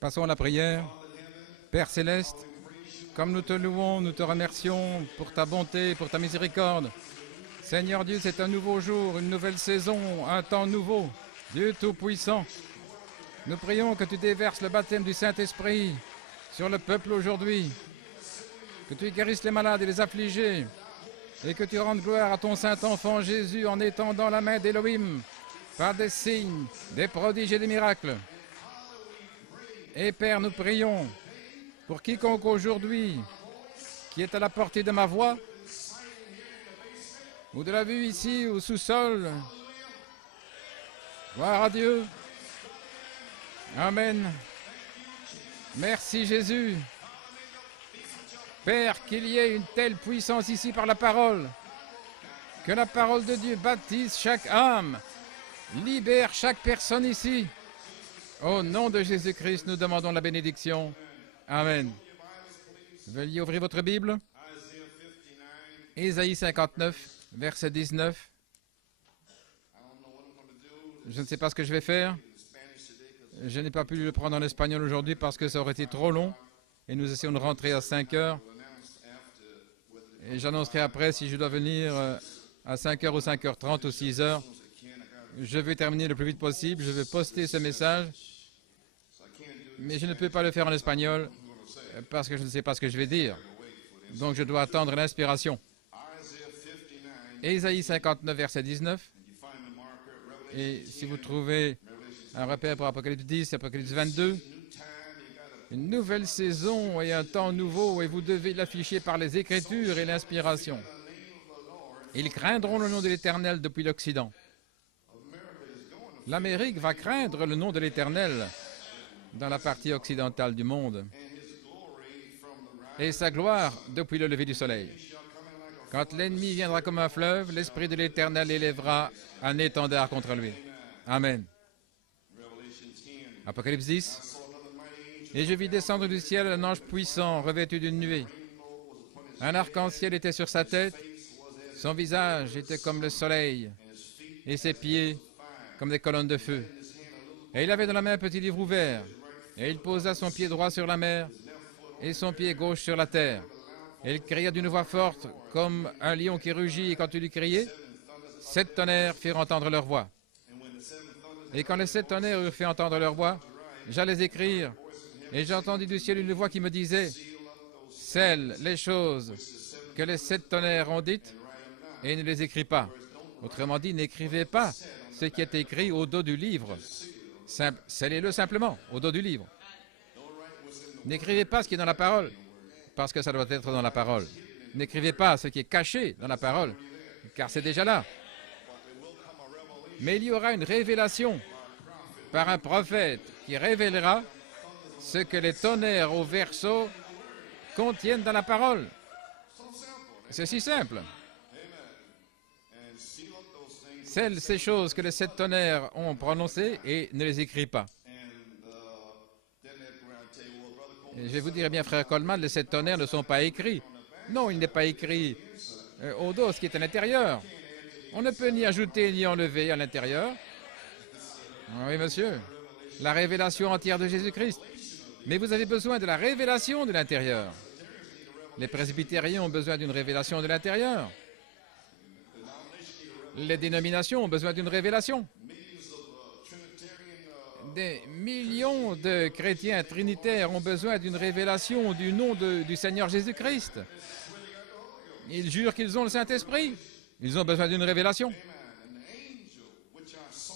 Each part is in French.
Passons à la prière. Père Céleste, comme nous te louons, nous te remercions pour ta bonté, pour ta miséricorde. Seigneur Dieu, c'est un nouveau jour, une nouvelle saison, un temps nouveau. Dieu Tout-Puissant, nous prions que tu déverses le baptême du Saint-Esprit sur le peuple aujourd'hui, que tu guérisses les malades et les affligés, et que tu rendes gloire à ton Saint-Enfant Jésus en étendant la main d'Élohim par des signes, des prodiges et des miracles. Et Père, nous prions pour quiconque aujourd'hui qui est à la portée de ma voix, ou de la vue ici au sous-sol. Gloire à Dieu. Amen. Merci Jésus. Père, qu'il y ait une telle puissance ici par la parole, que la parole de Dieu baptise chaque âme, libère chaque personne ici. Au nom de Jésus-Christ, nous demandons la bénédiction. Amen. Veuillez ouvrir votre Bible. Ésaïe 59, verset 19. Je ne sais pas ce que je vais faire. Je n'ai pas pu le prendre en espagnol aujourd'hui parce que ça aurait été trop long. Et nous essayons de rentrer à 5 heures. Et j'annoncerai après si je dois venir à 5 heures ou 5h30 ou 6 heures. Je vais terminer le plus vite possible. Je vais poster ce message. Mais je ne peux pas le faire en espagnol parce que je ne sais pas ce que je vais dire. Donc je dois attendre l'inspiration. Ésaïe 59, verset 19. Et si vous trouvez un repère pour Apocalypse 10, Apocalypse 22, une nouvelle saison et un temps nouveau, et vous devez l'afficher par les Écritures et l'inspiration. Ils craindront le nom de l'Éternel depuis l'Occident. L'Amérique va craindre le nom de l'Éternel dans la partie occidentale du monde, et sa gloire depuis le lever du soleil. Quand l'ennemi viendra comme un fleuve, l'Esprit de l'Éternel élèvera un étendard contre lui. Amen. Apocalypse 10. Et je vis descendre du ciel un ange puissant, revêtu d'une nuée. Un arc-en-ciel était sur sa tête, son visage était comme le soleil, et ses pieds comme des colonnes de feu. Et il avait dans la main un petit livre ouvert, et il posa son pied droit sur la mer, et son pied gauche sur la terre. Et il cria d'une voix forte, comme un lion qui rugit, et quand il eut crié, 7 tonnerres firent entendre leur voix. Et quand les 7 tonnerres eurent fait entendre leur voix, j'allais écrire, et j'entendis du ciel une voix qui me disait, scelle les choses que les 7 tonnerres ont dites, et ne les écris pas. Autrement dit, n'écrivez pas ce qui est écrit au dos du livre. Scellez-le simplement, au dos du livre. N'écrivez pas ce qui est dans la parole, parce que ça doit être dans la parole. N'écrivez pas ce qui est caché dans la parole, car c'est déjà là. Mais il y aura une révélation par un prophète qui révélera ce que les tonnerres au verso contiennent dans la parole. C'est si simple. Scelle ces choses que les 7 tonnerres ont prononcées et ne les écris pas. Et je vais vous dire, eh bien, frère Coleman, les 7 tonnerres ne sont pas écrits. Non, il n'est pas écrit au dos, ce qui est à l'intérieur. On ne peut ni ajouter ni enlever à l'intérieur. Oui, monsieur. La révélation entière de Jésus-Christ. Mais vous avez besoin de la révélation de l'intérieur. Les presbytériens ont besoin d'une révélation de l'intérieur. Les dénominations ont besoin d'une révélation. Des millions de chrétiens trinitaires ont besoin d'une révélation du nom du Seigneur Jésus-Christ. Ils jurent qu'ils ont le Saint-Esprit. Ils ont besoin d'une révélation.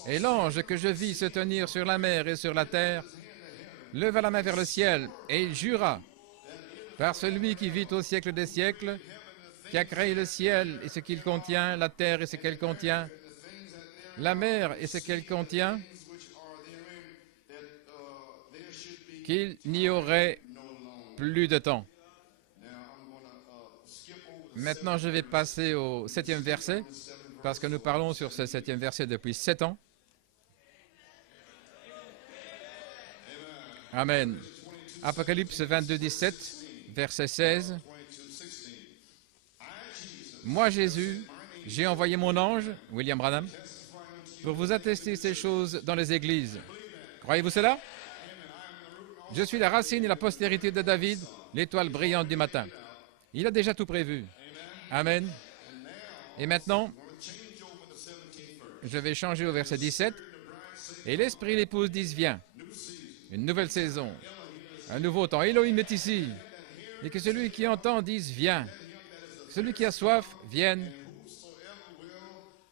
Et l'ange que je vis se tenir sur la mer et sur la terre leva la main vers le ciel et il jura par celui qui vit au siècle des siècles, qui a créé le ciel et ce qu'il contient, la terre et ce qu'elle contient, la mer et ce qu'elle contient, qu'il n'y aurait plus de temps. Maintenant, je vais passer au 7e verset, parce que nous parlons sur ce 7e verset depuis 7 ans. Amen. Apocalypse 22, 17, verset 16. Moi, Jésus, j'ai envoyé mon ange, William Branham, pour vous attester ces choses dans les églises. Croyez-vous cela? Je suis la racine et la postérité de David, l'étoile brillante du matin. Il a déjà tout prévu. Amen. Et maintenant, je vais changer au verset 17. Et l'esprit et l'épouse disent, viens. Une nouvelle saison, un nouveau temps. Elohim est ici. Et que celui qui entend dise, viens. Celui qui a soif, vienne.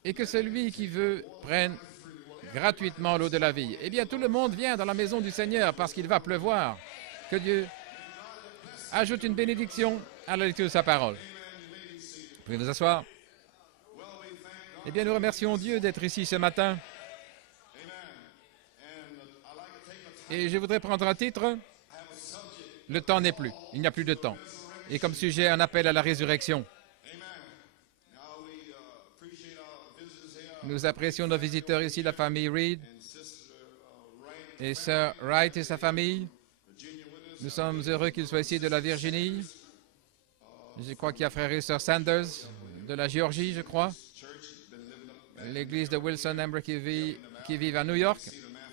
Et que celui qui veut prenne gratuitement l'eau de la vie. Eh bien, tout le monde vient dans la maison du Seigneur parce qu'il va pleuvoir. Que Dieu ajoute une bénédiction à la lecture de sa parole. Vous pouvez vous asseoir. Eh bien, nous remercions Dieu d'être ici ce matin. Et je voudrais prendre un titre. Le temps n'est plus. Il n'y a plus de temps. Et comme sujet, un appel à la résurrection. Nous apprécions nos visiteurs ici, la famille Reed et Sir Wright et sa famille. Nous sommes heureux qu'ils soient ici de la Virginie. Je crois qu'il y a frère et sœur Sanders de la Géorgie, je crois. L'église de Wilson Embry qui vivent à New York.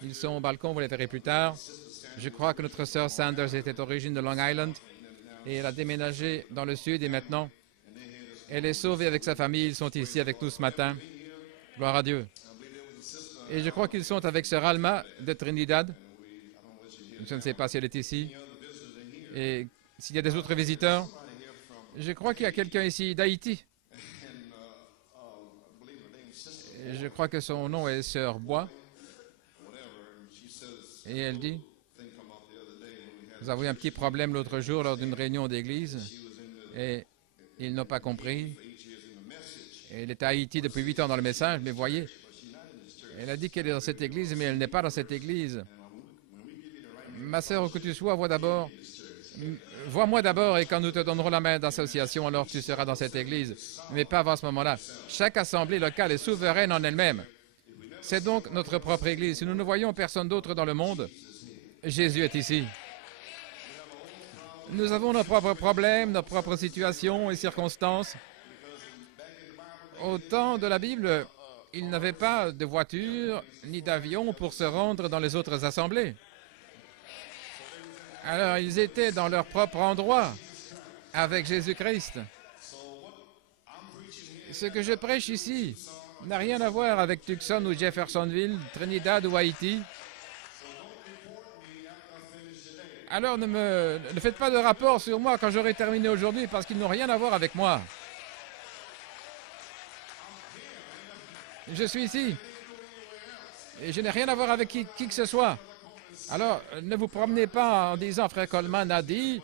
Ils sont au balcon, vous les verrez plus tard. Je crois que notre sœur Sanders était d'origine de Long Island et elle a déménagé dans le sud et maintenant elle est sauvée avec sa famille. Ils sont ici avec nous ce matin. Gloire à Dieu. Et je crois qu'ils sont avec sœur Alma de Trinidad. Je ne sais pas si elle est ici. Et s'il y a des autres visiteurs, je crois qu'il y a quelqu'un ici d'Haïti. Je crois que son nom est sœur Bois. Et elle dit, nous avons eu un petit problème l'autre jour lors d'une réunion d'église et ils n'ont pas compris. Elle est à Haïti depuis 8 ans dans le message, mais voyez, elle a dit qu'elle est dans cette église, mais elle n'est pas dans cette église. Ma sœur, où que tu sois, vois-moi d'abord et quand nous te donnerons la main d'association, alors tu seras dans cette église, mais pas avant ce moment-là. Chaque assemblée locale est souveraine en elle-même. C'est donc notre propre église. Si nous ne voyons personne d'autre dans le monde, Jésus est ici. Nous avons nos propres problèmes, nos propres situations et circonstances. Au temps de la Bible, ils n'avaient pas de voiture ni d'avion pour se rendre dans les autres assemblées. Alors, ils étaient dans leur propre endroit avec Jésus-Christ. Ce que je prêche ici n'a rien à voir avec Tucson ou Jeffersonville, Trinidad ou Haïti. Alors, ne faites pas de rapport sur moi quand j'aurai terminé aujourd'hui parce qu'ils n'ont rien à voir avec moi. Je suis ici. Et je n'ai rien à voir avec qui que ce soit. Alors, ne vous promenez pas en disant « Frère Coleman a dit »,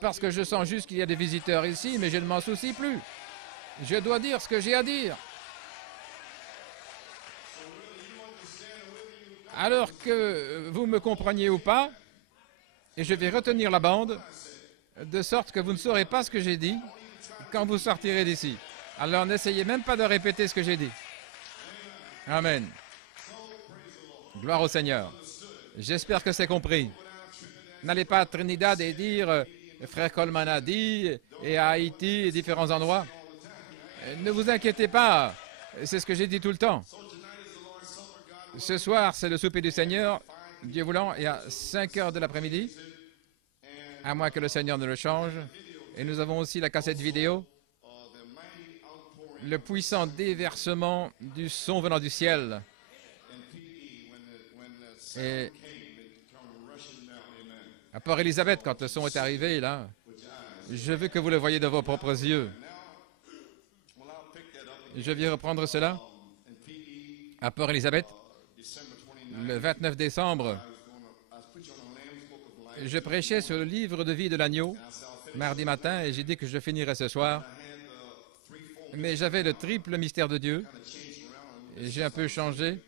parce que je sens juste qu'il y a des visiteurs ici, mais je ne m'en soucie plus. Je dois dire ce que j'ai à dire. Alors que vous me compreniez ou pas, et je vais retenir la bande, de sorte que vous ne saurez pas ce que j'ai dit quand vous sortirez d'ici. Alors n'essayez même pas de répéter ce que j'ai dit. Amen. Gloire au Seigneur. J'espère que c'est compris. N'allez pas à Trinidad et dire Frère Coleman a dit, et à Haïti et différents endroits. Ne vous inquiétez pas, c'est ce que j'ai dit tout le temps. Ce soir, c'est le souper du Seigneur, Dieu voulant, et à 5 heures de l'après-midi, à moins que le Seigneur ne le change. Et nous avons aussi la cassette vidéo, le puissant déversement du son venant du ciel. Et à Port-Élisabeth, quand le son est arrivé, là, je veux que vous le voyez de vos propres yeux. Je viens reprendre cela à Port-Élisabeth, le 29 décembre. Je prêchais sur le livre de vie de l'agneau, mardi matin, et j'ai dit que je finirais ce soir. Mais j'avais le triple mystère de Dieu, et j'ai un peu changé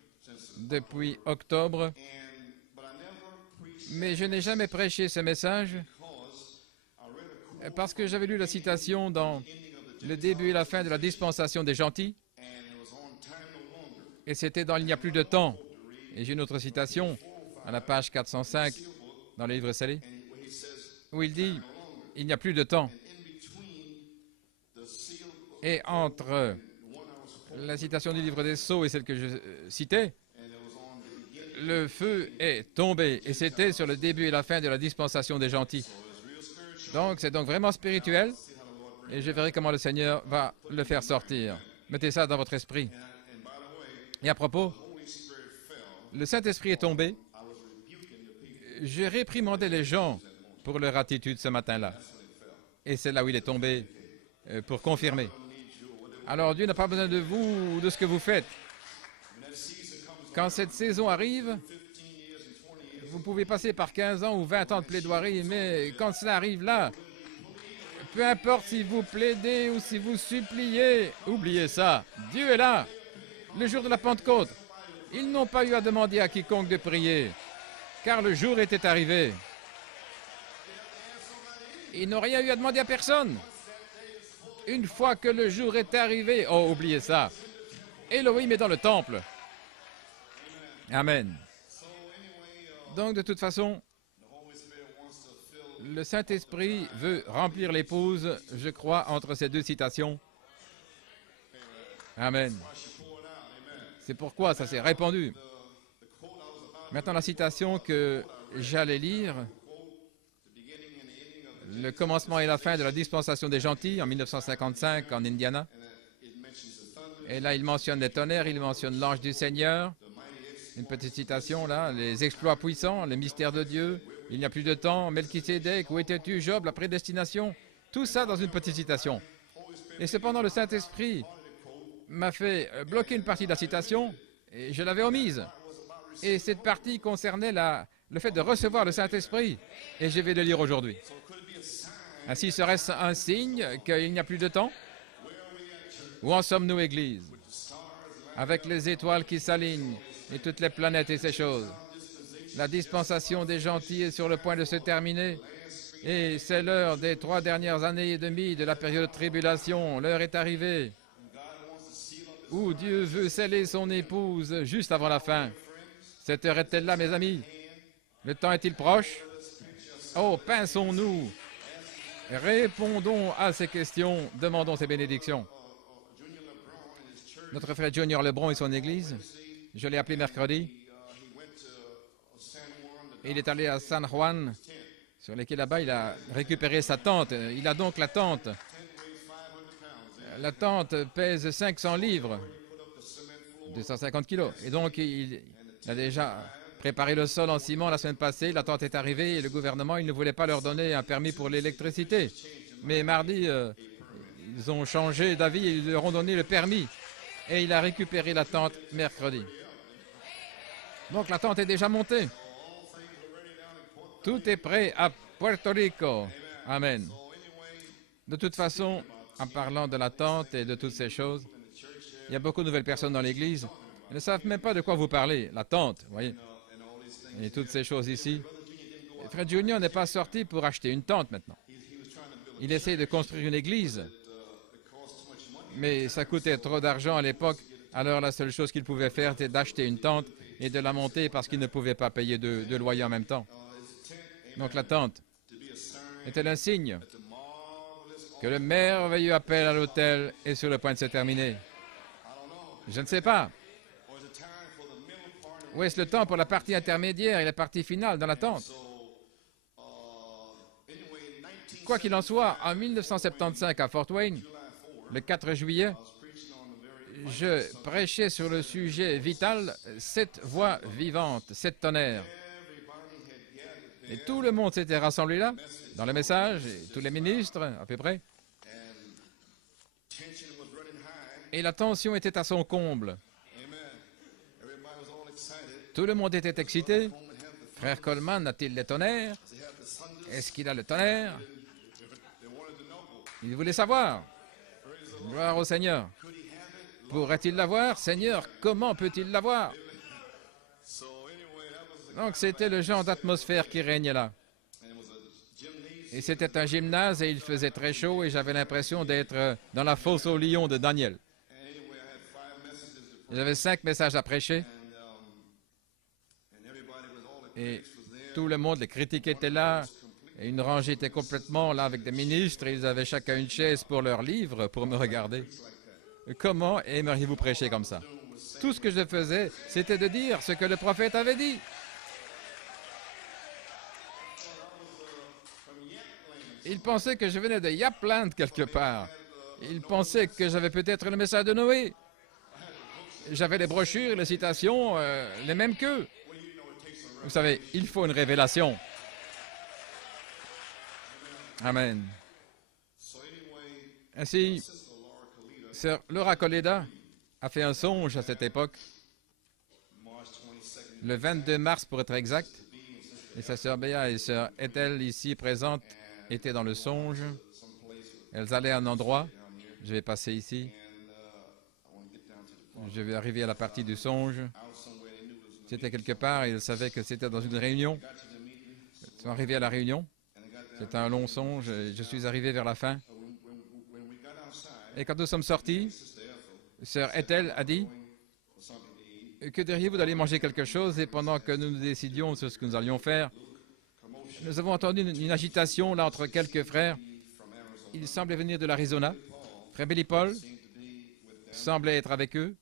depuis octobre. Mais je n'ai jamais prêché ce message parce que j'avais lu la citation dans le début et la fin de la dispensation des gentils. Et c'était dans « Il n'y a plus de temps ». Et j'ai une autre citation à la page 405 dans le livre scellé, où il dit « Il n'y a plus de temps ». Et entre la citation du livre des Sceaux et celle que je citais, le feu est tombé. Et c'était sur le début et la fin de la dispensation des gentils. Donc, c'est donc vraiment spirituel. Et je verrai comment le Seigneur va le faire sortir. Mettez ça dans votre esprit. Et à propos, le Saint-Esprit est tombé. Je réprimandais les gens pour leur attitude ce matin-là. Et c'est là où il est tombé pour confirmer. Alors Dieu n'a pas besoin de vous ou de ce que vous faites. Quand cette saison arrive, vous pouvez passer par 15 ans ou 20 ans de plaidoirie, mais quand cela arrive là, peu importe si vous plaidez ou si vous suppliez, oubliez ça. Dieu est là. Le jour de la Pentecôte, ils n'ont pas eu à demander à quiconque de prier, car le jour était arrivé. Ils n'ont rien eu à demander à personne. Une fois que le jour est arrivé, oh, oubliez ça. Elohim est dans le temple. Amen. Donc, de toute façon, le Saint-Esprit veut remplir l'épouse, je crois, entre ces deux citations. Amen. C'est pourquoi ça s'est répandu. Maintenant, la citation que j'allais lire, le commencement et la fin de la dispensation des gentils en 1955 en Indiana. Et là, il mentionne les tonnerres, il mentionne l'ange du Seigneur. Une petite citation là, les exploits puissants, les mystères de Dieu, il n'y a plus de temps, Melchisédek, où étais-tu, Job, la prédestination, tout ça dans une petite citation. Et cependant, le Saint-Esprit m'a fait bloquer une partie de la citation et je l'avais omise. Et cette partie concernait le fait de recevoir le Saint-Esprit. Et je vais le lire aujourd'hui. Ainsi serait-ce un signe qu'il n'y a plus de temps? Où en sommes-nous, Église? Avec les étoiles qui s'alignent et toutes les planètes et ces choses. La dispensation des gentils est sur le point de se terminer. Et c'est l'heure des 3 dernières années et demie de la période de tribulation. L'heure est arrivée où Dieu veut sceller son épouse juste avant la fin. Cette heure est-elle là, mes amis? Le temps est-il proche? Oh, pinçons-nous! Répondons à ces questions, demandons ces bénédictions. Notre frère Junior Lebron et son église, je l'ai appelé mercredi. Il est allé à San Juan, sur les quais là-bas, il a récupéré sa tente. Il a donc la tente. La tente pèse 500 livres, 250 kilos. Et donc, il a déjà préparé le sol en ciment la semaine passée. La tente est arrivée et le gouvernement, il ne voulait pas leur donner un permis pour l'électricité. Mais mardi, ils ont changé d'avis et ils leur ont donné le permis. Et il a récupéré la tente mercredi. Donc, la tente est déjà montée. Tout est prêt à Puerto Rico. Amen. De toute façon, en parlant de la tente et de toutes ces choses, il y a beaucoup de nouvelles personnes dans l'Église. Elles ne savent même pas de quoi vous parlez. La tente, vous voyez. Et toutes ces choses ici. Et Frère Junior n'est pas sorti pour acheter une tente maintenant. Il essaie de construire une église. Mais ça coûtait trop d'argent à l'époque. Alors la seule chose qu'il pouvait faire, c'était d'acheter une tente et de la monter parce qu'il ne pouvait pas payer de loyer en même temps. Donc la tente est-elle un signe que le merveilleux appel à l'autel est sur le point de se terminer? Je ne sais pas. Où est-ce le temps pour la partie intermédiaire et la partie finale dans la tente? Quoi qu'il en soit, en 1975 à Fort Wayne, le 4 juillet, je prêchais sur le sujet vital, 7 voix vivantes, 7 tonnerres. Et tout le monde s'était rassemblé là, dans le message, et tous les ministres, à peu près. Et la tension était à son comble. Tout le monde était excité. Frère Coleman a-t-il les tonnerres? Est-ce qu'il a le tonnerre? Il voulait savoir. Gloire au Seigneur. Pourrait-il l'avoir? Seigneur, comment peut-il l'avoir? Donc c'était le genre d'atmosphère qui régnait là. Et c'était un gymnase et il faisait très chaud et j'avais l'impression d'être dans la fosse aux lions de Daniel. J'avais 5 messages à prêcher. Et tout le monde, les critiques étaient là. Et une rangée était complètement là avec des ministres. Et ils avaient chacun une chaise pour leur livre, pour me regarder. Comment aimeriez-vous prêcher comme ça? Tout ce que je faisais, c'était de dire ce que le prophète avait dit. Il pensait que je venais de Yapland quelque part. Il pensait que j'avais peut-être le message de Noé. J'avais les brochures, les citations, les mêmes qu'eux. Vous savez, il faut une révélation. Amen. Ainsi, Sœur Laura Coleda a fait un songe à cette époque, le 22 mars pour être exact, et sa sœur Béa et sœur Ethel ici présentes étaient dans le songe. Elles allaient à un endroit, je vais passer ici, je vais arriver à la partie du songe. C'était quelque part, ils savaient que c'était dans une réunion. Ils sont arrivés à la réunion, c'était un long songe, et je suis arrivé vers la fin. Et quand nous sommes sortis, sœur Ethel a dit, que diriez-vous d'aller manger quelque chose? Et pendant que nous nous décidions sur ce que nous allions faire, nous avons entendu une agitation là entre quelques frères. Ils semblaient venir de l'Arizona. Frère Billy Paul semblait être avec eux.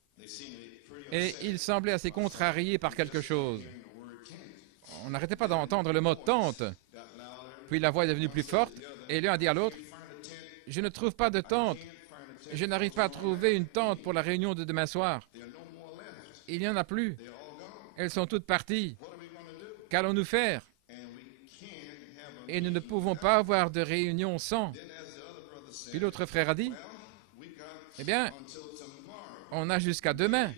Et ils semblaient assez contrariés par quelque chose. On n'arrêtait pas d'entendre le mot « tente ». Puis la voix est devenue plus forte et l'un a dit à l'autre, « Je ne trouve pas de tente. Je n'arrive pas à trouver une tente pour la réunion de demain soir. Il n'y en a plus. Elles sont toutes parties. Qu'allons-nous faire? Et nous ne pouvons pas avoir de réunion sans. » Puis l'autre frère a dit, « Eh bien, on a jusqu'à demain.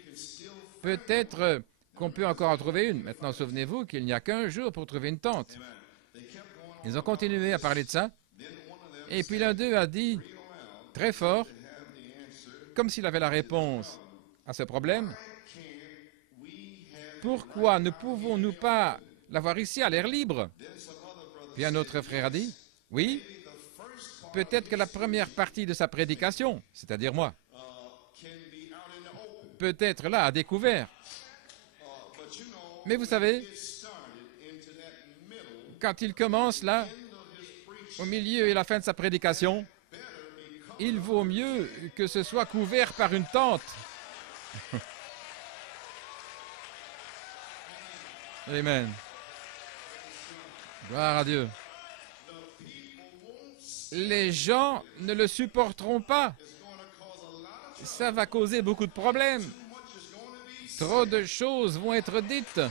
Peut-être qu'on peut encore en trouver une. Maintenant, souvenez-vous qu'il n'y a qu'un jour pour trouver une tente. » Ils ont continué à parler de ça. Et puis l'un d'eux a dit, très fort, comme s'il avait la réponse à ce problème, « Pourquoi ne pouvons-nous pas l'avoir ici à l'air libre? » Puis un autre frère a dit, « Oui, peut-être que la première partie de sa prédication, c'est-à-dire moi, peut être là, à découvert. Mais vous savez, quand il commence là, au milieu et la fin de sa prédication, il vaut mieux que ce soit couvert par une tente. » Amen. Gloire à Dieu. Les gens ne le supporteront pas. Ça va causer beaucoup de problèmes. Trop de choses vont être dites.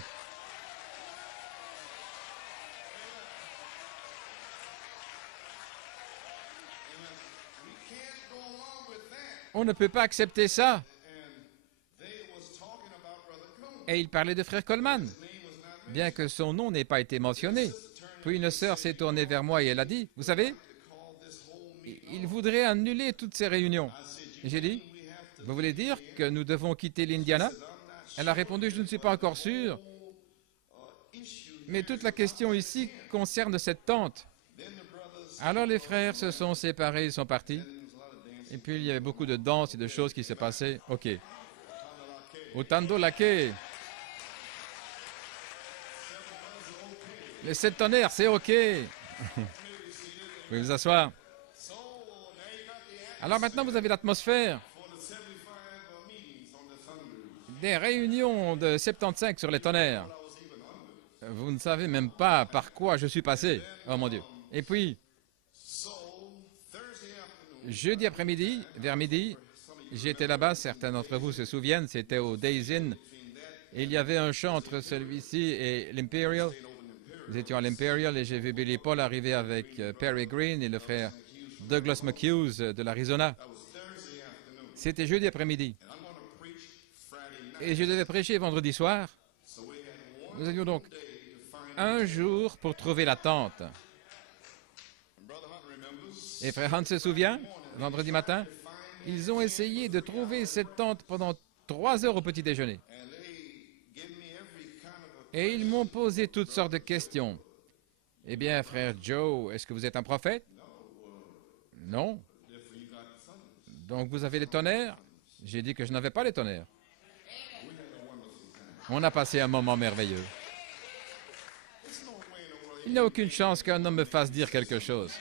On ne peut pas accepter ça. Et il parlait de frère Coleman, bien que son nom n'ait pas été mentionné. Puis une sœur s'est tournée vers moi et elle a dit, « Vous savez, il voudrait annuler toutes ces réunions. » Et j'ai dit, « Vous voulez dire que nous devons quitter l'Indiana? » Elle a répondu, « Je ne suis pas encore sûr. Mais toute la question ici concerne cette tente. » Alors les frères se sont séparés, ils sont partis. Et puis il y avait beaucoup de danses et de choses qui se passaient. OK. Otando Lake. Les 7 tonnerres, c'est OK. Vous pouvez vous asseoir. Alors maintenant, vous avez l'atmosphère des réunions de 75 sur les tonnerres. Vous ne savez même pas par quoi je suis passé. Oh mon Dieu. Et puis, jeudi après-midi, vers midi, j'étais là-bas, certains d'entre vous se souviennent, c'était au Days Inn. Et il y avait un chant entre celui-ci et l'Imperial. Nous étions à l'Imperial et j'ai vu Billy Paul arriver avec Perry Green et le frère Douglas McHughes de l'Arizona. C'était jeudi après-midi. Et je devais prêcher vendredi soir. Nous avions donc un jour pour trouver la tente. Et frère Hunt se souvient, vendredi matin, ils ont essayé de trouver cette tente pendant 3 heures au petit déjeuner. Et ils m'ont posé toutes sortes de questions. Eh bien, frère Joe, est-ce que vous êtes un prophète? Non. Donc vous avez les tonnerres? J'ai dit que je n'avais pas les tonnerres. On a passé un moment merveilleux. Il n'y a aucune chance qu'un homme me fasse dire quelque chose.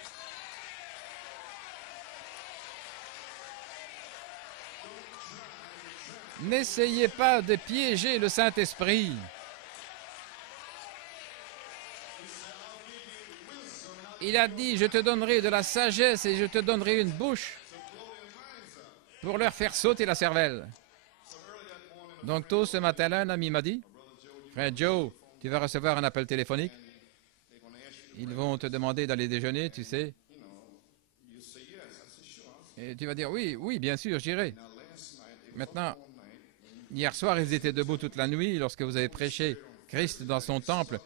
N'essayez pas de piéger le Saint-Esprit. Il a dit, je te donnerai de la sagesse et je te donnerai une bouche pour leur faire sauter la cervelle. Donc tôt ce matin-là, un ami m'a dit, frère Joe, tu vas recevoir un appel téléphonique. Ils vont te demander d'aller déjeuner, tu sais. Et tu vas dire, oui, oui, bien sûr, j'irai. Maintenant, hier soir, ils étaient debout toute la nuit lorsque vous avez prêché Christ dans son temple.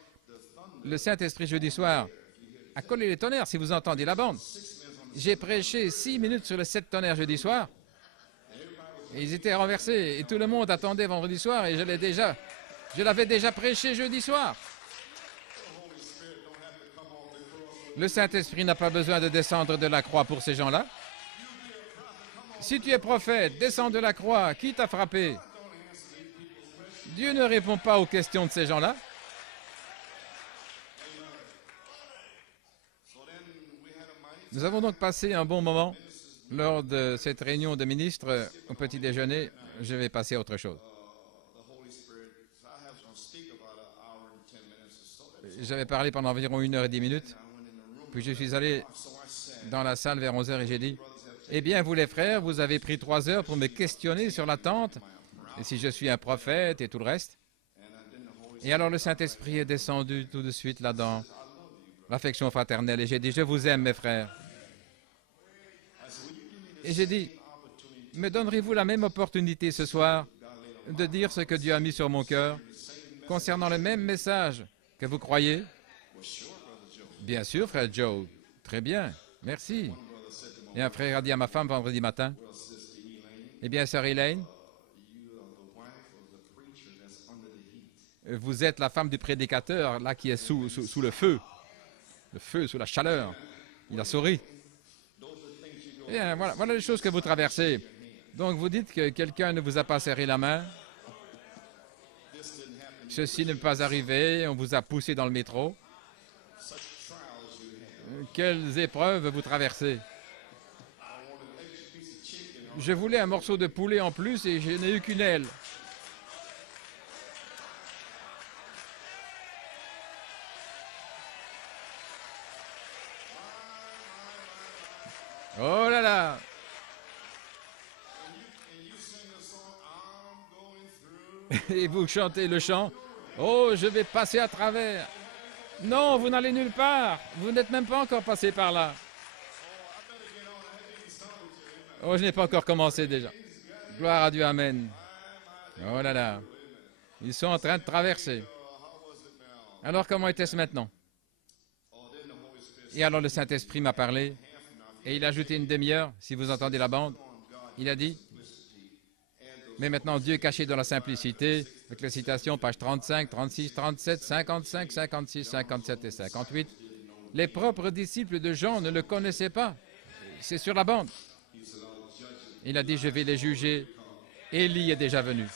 Le Saint-Esprit jeudi soir a collé les tonnerres, si vous entendiez la bande. J'ai prêché 6 minutes sur les 7 tonnerres jeudi soir. Et ils étaient renversés. Et tout le monde attendait vendredi soir et je l'avais déjà prêché jeudi soir. Le Saint-Esprit n'a pas besoin de descendre de la croix pour ces gens-là. Si tu es prophète, descends de la croix. Qui t'a frappé? Dieu ne répond pas aux questions de ces gens-là. Nous avons donc passé un bon moment lors de cette réunion de ministres au petit déjeuner. Je vais passer à autre chose. J'avais parlé pendant environ 1h10, puis je suis allé dans la salle vers 11h et j'ai dit, eh bien, vous les frères, vous avez pris 3 heures pour me questionner sur l'attente, et si je suis un prophète et tout le reste. Et alors le Saint-Esprit est descendu tout de suite là dans l'affection fraternelle, et j'ai dit, je vous aime, mes frères. Et j'ai dit, me donnerez-vous la même opportunité ce soir de dire ce que Dieu a mis sur mon cœur concernant le même message que vous croyez? Bien sûr, frère Joe. Très bien, merci. Et un frère a dit à ma femme vendredi matin, eh bien, sœur Elaine, vous êtes la femme du prédicateur, là, qui est sous le feu, sous la chaleur. Il a souri. Eh bien, voilà les choses que vous traversez. Donc, vous dites que quelqu'un ne vous a pas serré la main. Ceci n'est pas arrivé, on vous a poussé dans le métro. Quelles épreuves vous traversez? Je voulais un morceau de poulet en plus et je n'ai eu qu'une aile. Oh là là! Et vous chantez le chant, oh, je vais passer à travers. Non, vous n'allez nulle part. Vous n'êtes même pas encore passé par là. Oh, je n'ai pas encore commencé déjà. Gloire à Dieu, amen. Oh là là. Ils sont en train de traverser. Alors, comment était-ce maintenant? Et alors, le Saint-Esprit m'a parlé. Et il a ajouté une demi-heure, si vous entendez la bande. Il a dit, mais maintenant, Dieu caché dans la simplicité, avec les citations, pages 35, 36, 37, 55, 56, 57 et 58. Les propres disciples de Jean ne le connaissaient pas. C'est sur la bande. Il a dit, je vais les juger. Élie est déjà venu.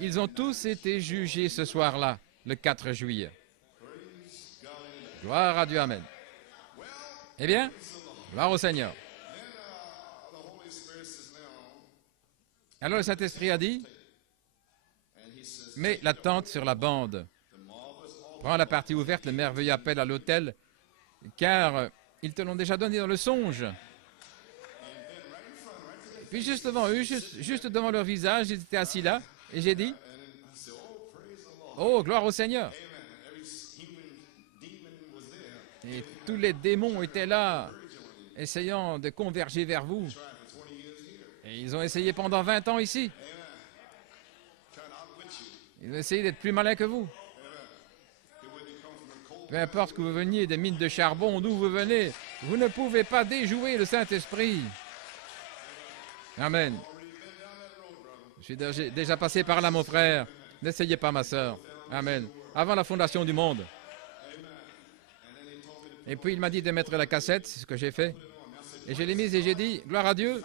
Ils ont tous été jugés ce soir-là, le 4 juillet. Gloire à Dieu, amen. Eh bien, gloire au Seigneur. Alors le Saint-Esprit a dit, mets la tente sur la bande. Prends la partie ouverte, le merveilleux appel à l'autel, car ils te l'ont déjà donné dans le songe. Puis juste devant eux, juste devant leur visage, ils étaient assis là, et j'ai dit, oh, gloire au Seigneur. Et tous les démons étaient là, essayant de converger vers vous. Et ils ont essayé pendant 20 ans ici. Ils ont essayé d'être plus malins que vous. Peu importe que vous veniez des mines de charbon, d'où vous venez, vous ne pouvez pas déjouer le Saint-Esprit. Amen. Je suis déjà passé par là, mon frère. N'essayez pas, ma sœur. Amen. Avant la fondation du monde. Et puis il m'a dit de mettre la cassette, c'est ce que j'ai fait. Et je l'ai mise et j'ai dit, gloire à Dieu,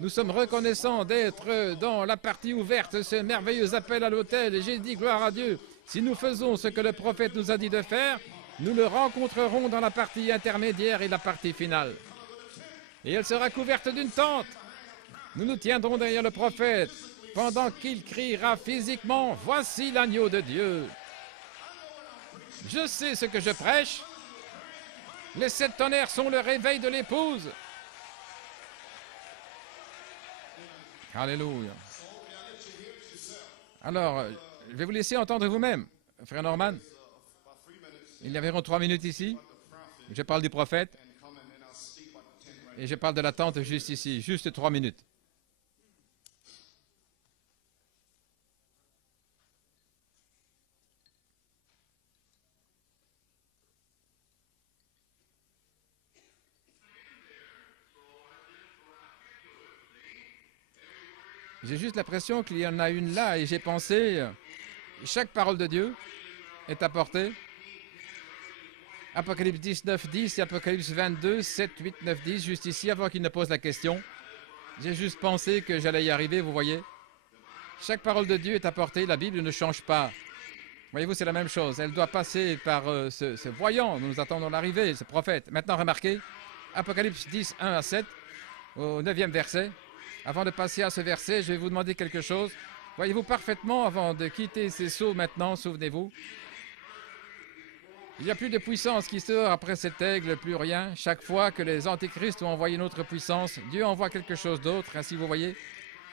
nous sommes reconnaissants d'être dans la partie ouverte, ce merveilleux appel à l'autel. Et j'ai dit, gloire à Dieu, si nous faisons ce que le prophète nous a dit de faire, nous le rencontrerons dans la partie intermédiaire et la partie finale. Et elle sera couverte d'une tente. Nous nous tiendrons derrière le prophète pendant qu'il criera physiquement « Voici l'agneau de Dieu ». Je sais ce que je prêche. Les 7 tonnerres sont le réveil de l'épouse. Alléluia. Alors, je vais vous laisser entendre vous-même, frère Norman. Il y a environ 3 minutes ici. Je parle du prophète. Et je parle de la tente juste ici, juste 3 minutes. J'ai juste l'impression qu'il y en a une là et j'ai pensé, chaque parole de Dieu est apportée. Apocalypse 19, 10 et Apocalypse 22, 7, 8, 9, 10, juste ici, avant qu'il ne pose la question. J'ai juste pensé que j'allais y arriver, vous voyez. Chaque parole de Dieu est apportée, la Bible ne change pas. Voyez-vous, c'est la même chose. Elle doit passer par ce voyant, nous attendons l'arrivée, ce prophète. Maintenant, remarquez, Apocalypse 10, 1 à 7, au 9e verset. Avant de passer à ce verset, je vais vous demander quelque chose. Voyez-vous parfaitement, avant de quitter ces sceaux maintenant, souvenez-vous, il n'y a plus de puissance qui sort après cet aigle, plus rien. Chaque fois que les antéchrists ont envoyé une autre puissance, Dieu envoie quelque chose d'autre, ainsi vous voyez.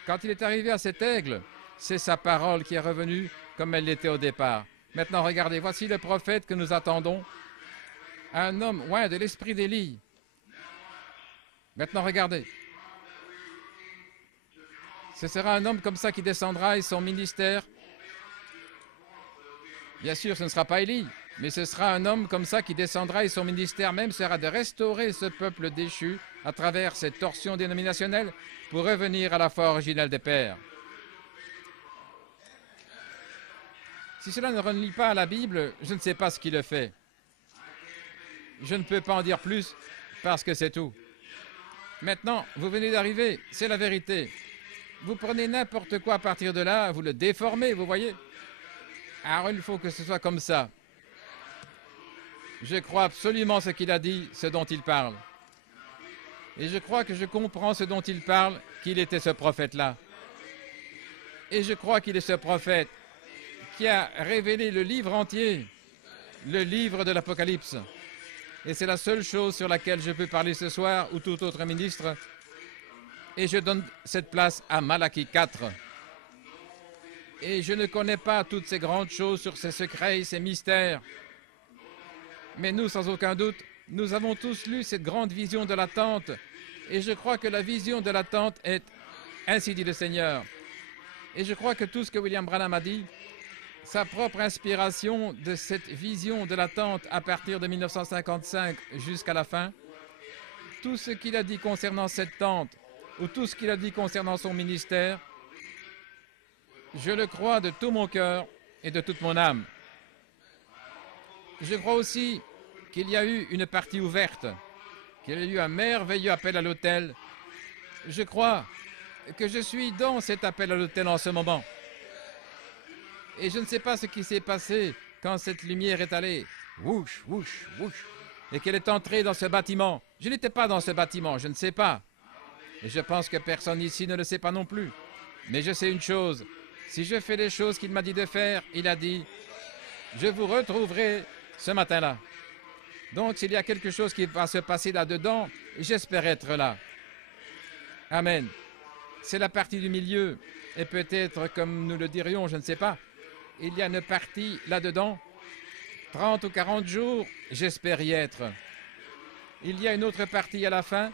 Quand il est arrivé à cet aigle, c'est sa parole qui est revenue comme elle l'était au départ. Maintenant, regardez, voici le prophète que nous attendons. Un homme, ouais, de l'esprit d'Élie. Maintenant, regardez. Ce sera un homme comme ça qui descendra et son ministère. Bien sûr, ce ne sera pas Élie, mais ce sera un homme comme ça qui descendra et son ministère même sera de restaurer ce peuple déchu à travers cette torsion dénominationnelle pour revenir à la foi originelle des pères. Si cela ne relie pas à la Bible, je ne sais pas ce qui le fait. Je ne peux pas en dire plus parce que c'est tout. Maintenant, vous venez d'arriver, c'est la vérité. Vous prenez n'importe quoi à partir de là, vous le déformez, vous voyez. Alors il faut que ce soit comme ça. Je crois absolument ce qu'il a dit, ce dont il parle. Et je crois que je comprends ce dont il parle, qu'il était ce prophète-là. Et je crois qu'il est ce prophète qui a révélé le livre entier, le livre de l'Apocalypse. Et c'est la seule chose sur laquelle je peux parler ce soir, ou tout autre ministre. Et je donne cette place à Malachie 4. Et je ne connais pas toutes ces grandes choses sur ces secrets et ces mystères. Mais nous, sans aucun doute, nous avons tous lu cette grande vision de la tente. Et je crois que la vision de la tente est « Ainsi dit le Seigneur ». Et je crois que tout ce que William Branham a dit, sa propre inspiration de cette vision de la tente à partir de 1955 jusqu'à la fin, tout ce qu'il a dit concernant cette tente, ou tout ce qu'il a dit concernant son ministère, je le crois de tout mon cœur et de toute mon âme. Je crois aussi qu'il y a eu une partie ouverte, qu'il y a eu un merveilleux appel à l'autel. Je crois que je suis dans cet appel à l'autel en ce moment. Et je ne sais pas ce qui s'est passé quand cette lumière est allée, whoosh, whoosh, whoosh, et qu'elle est entrée dans ce bâtiment. Je n'étais pas dans ce bâtiment, je ne sais pas. Et je pense que personne ici ne le sait pas non plus. Mais je sais une chose, si je fais les choses qu'il m'a dit de faire, il a dit, je vous retrouverai ce matin-là. Donc s'il y a quelque chose qui va se passer là-dedans, j'espère être là. Amen. C'est la partie du milieu. Et peut-être, comme nous le dirions, je ne sais pas, il y a une partie là-dedans, 30 ou 40 jours, j'espère y être. Il y a une autre partie à la fin.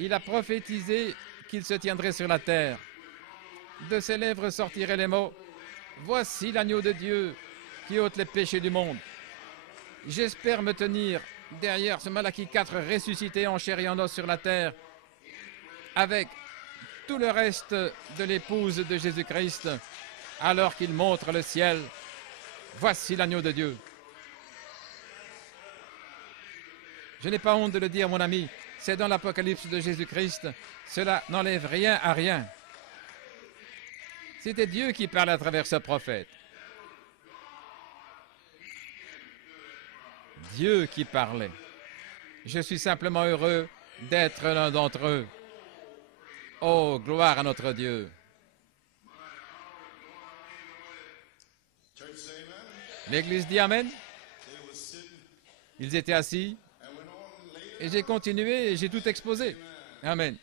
Il a prophétisé qu'il se tiendrait sur la terre. De ses lèvres sortiraient les mots « Voici l'agneau de Dieu qui ôte les péchés du monde ». J'espère me tenir derrière ce Malachie 4 ressuscité en chair et en os sur la terre avec tout le reste de l'épouse de Jésus-Christ alors qu'il montre le ciel. Voici l'agneau de Dieu. Je n'ai pas honte de le dire, mon ami. C'est dans l'Apocalypse de Jésus-Christ. Cela n'enlève rien à rien. C'était Dieu qui parlait à travers ce prophète. Dieu qui parlait. Je suis simplement heureux d'être l'un d'entre eux. Oh, gloire à notre Dieu. L'Église dit Amen. Ils étaient assis. Et j'ai continué et j'ai tout exposé. Amen.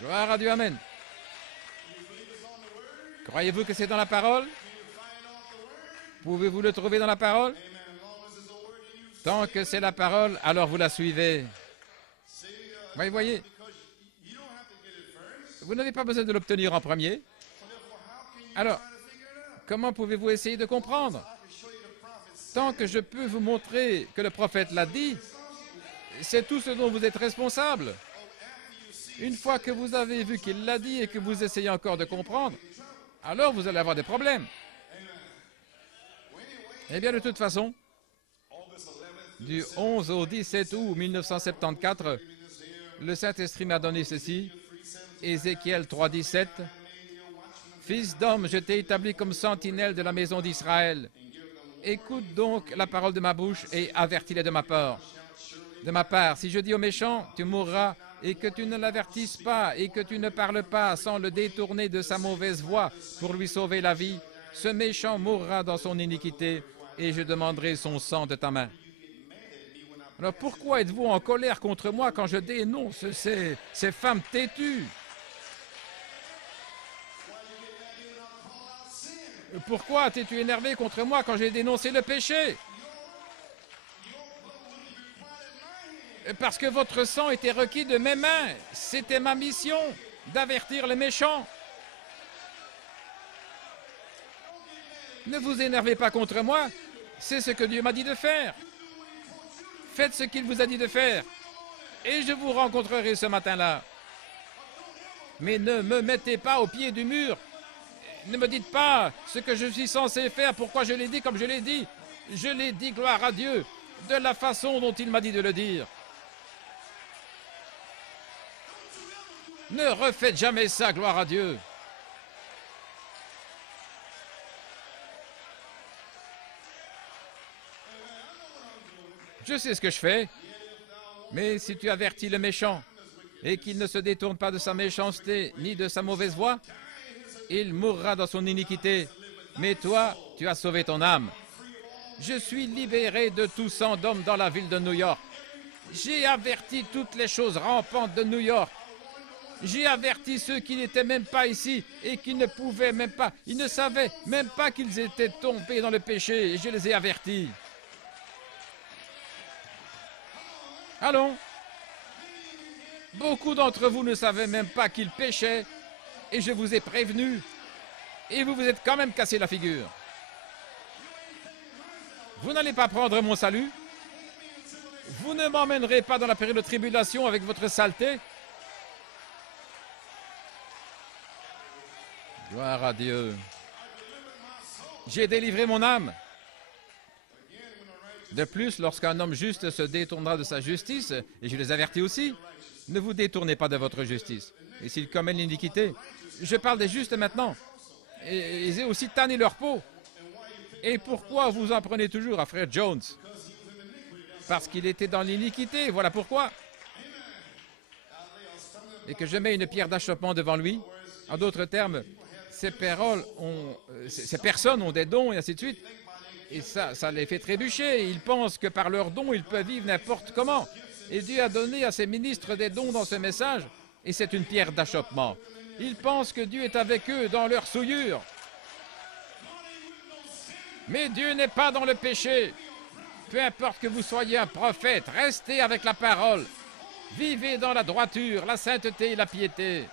Gloire à Dieu, Amen. Croyez-vous que c'est dans la parole? Pouvez-vous le trouver dans la parole? Tant que c'est la parole, alors vous la suivez. Vous voyez, vous n'avez pas besoin de l'obtenir en premier. Alors, comment pouvez-vous essayer de comprendre? Tant que je peux vous montrer que le prophète l'a dit, c'est tout ce dont vous êtes responsable. Une fois que vous avez vu qu'il l'a dit et que vous essayez encore de comprendre, alors vous allez avoir des problèmes. Eh bien, de toute façon, du 11 au 17 août 1974, le Saint-Esprit m'a donné ceci, Ézéchiel 3,17. « Fils d'homme, je t'ai établi comme sentinelle de la maison d'Israël. Écoute donc la parole de ma bouche et avertis-les de ma part. De ma part, si je dis au méchant, tu mourras, et que tu ne l'avertisses pas, et que tu ne parles pas sans le détourner de sa mauvaise voie pour lui sauver la vie, ce méchant mourra dans son iniquité, et je demanderai son sang de ta main. » Alors pourquoi êtes-vous en colère contre moi quand je dénonce ces femmes têtues? Pourquoi t'es-tu énervé contre moi quand j'ai dénoncé le péché? Parce que votre sang était requis de mes mains. C'était ma mission d'avertir les méchants. Ne vous énervez pas contre moi. C'est ce que Dieu m'a dit de faire. Faites ce qu'il vous a dit de faire. Et je vous rencontrerai ce matin-là. Mais ne me mettez pas au pied du mur. Ne me dites pas ce que je suis censé faire, pourquoi je l'ai dit comme je l'ai dit. Je l'ai dit, gloire à Dieu, de la façon dont il m'a dit de le dire. Ne refaites jamais ça, gloire à Dieu. Je sais ce que je fais, mais si tu avertis le méchant et qu'il ne se détourne pas de sa méchanceté ni de sa mauvaise voie, il mourra dans son iniquité, mais toi, tu as sauvé ton âme. Je suis libéré de tout sang d'hommes dans la ville de New York. J'ai averti toutes les choses rampantes de New York. J'ai averti ceux qui n'étaient même pas ici et qui ne pouvaient même pas, ils ne savaient même pas qu'ils étaient tombés dans le péché, et je les ai avertis. Allons. Beaucoup d'entre vous ne savaient même pas qu'ils péchaient, et je vous ai prévenu, et vous vous êtes quand même cassé la figure. Vous n'allez pas prendre mon salut. Vous ne m'emmènerez pas dans la période de tribulation avec votre saleté. Gloire à Dieu. J'ai délivré mon âme. De plus, lorsqu'un homme juste se détournera de sa justice, et je les avertis aussi, ne vous détournez pas de votre justice. Et s'ils commettent l'iniquité, je parle des justes maintenant, et ils ont aussi tanné leur peau. Et pourquoi vous en prenez toujours à frère Jones? Parce qu'il était dans l'iniquité, voilà pourquoi. Et que je mets une pierre d'achoppement devant lui. En d'autres termes, ces personnes ont des dons, et ainsi de suite. Et ça les fait trébucher. Ils pensent que par leurs dons, ils peuvent vivre n'importe comment. Et Dieu a donné à ses ministres des dons dans ce message, et c'est une pierre d'achoppement. Ils pensent que Dieu est avec eux dans leur souillure. Mais Dieu n'est pas dans le péché. Peu importe que vous soyez un prophète, restez avec la parole. Vivez dans la droiture, la sainteté et la piété.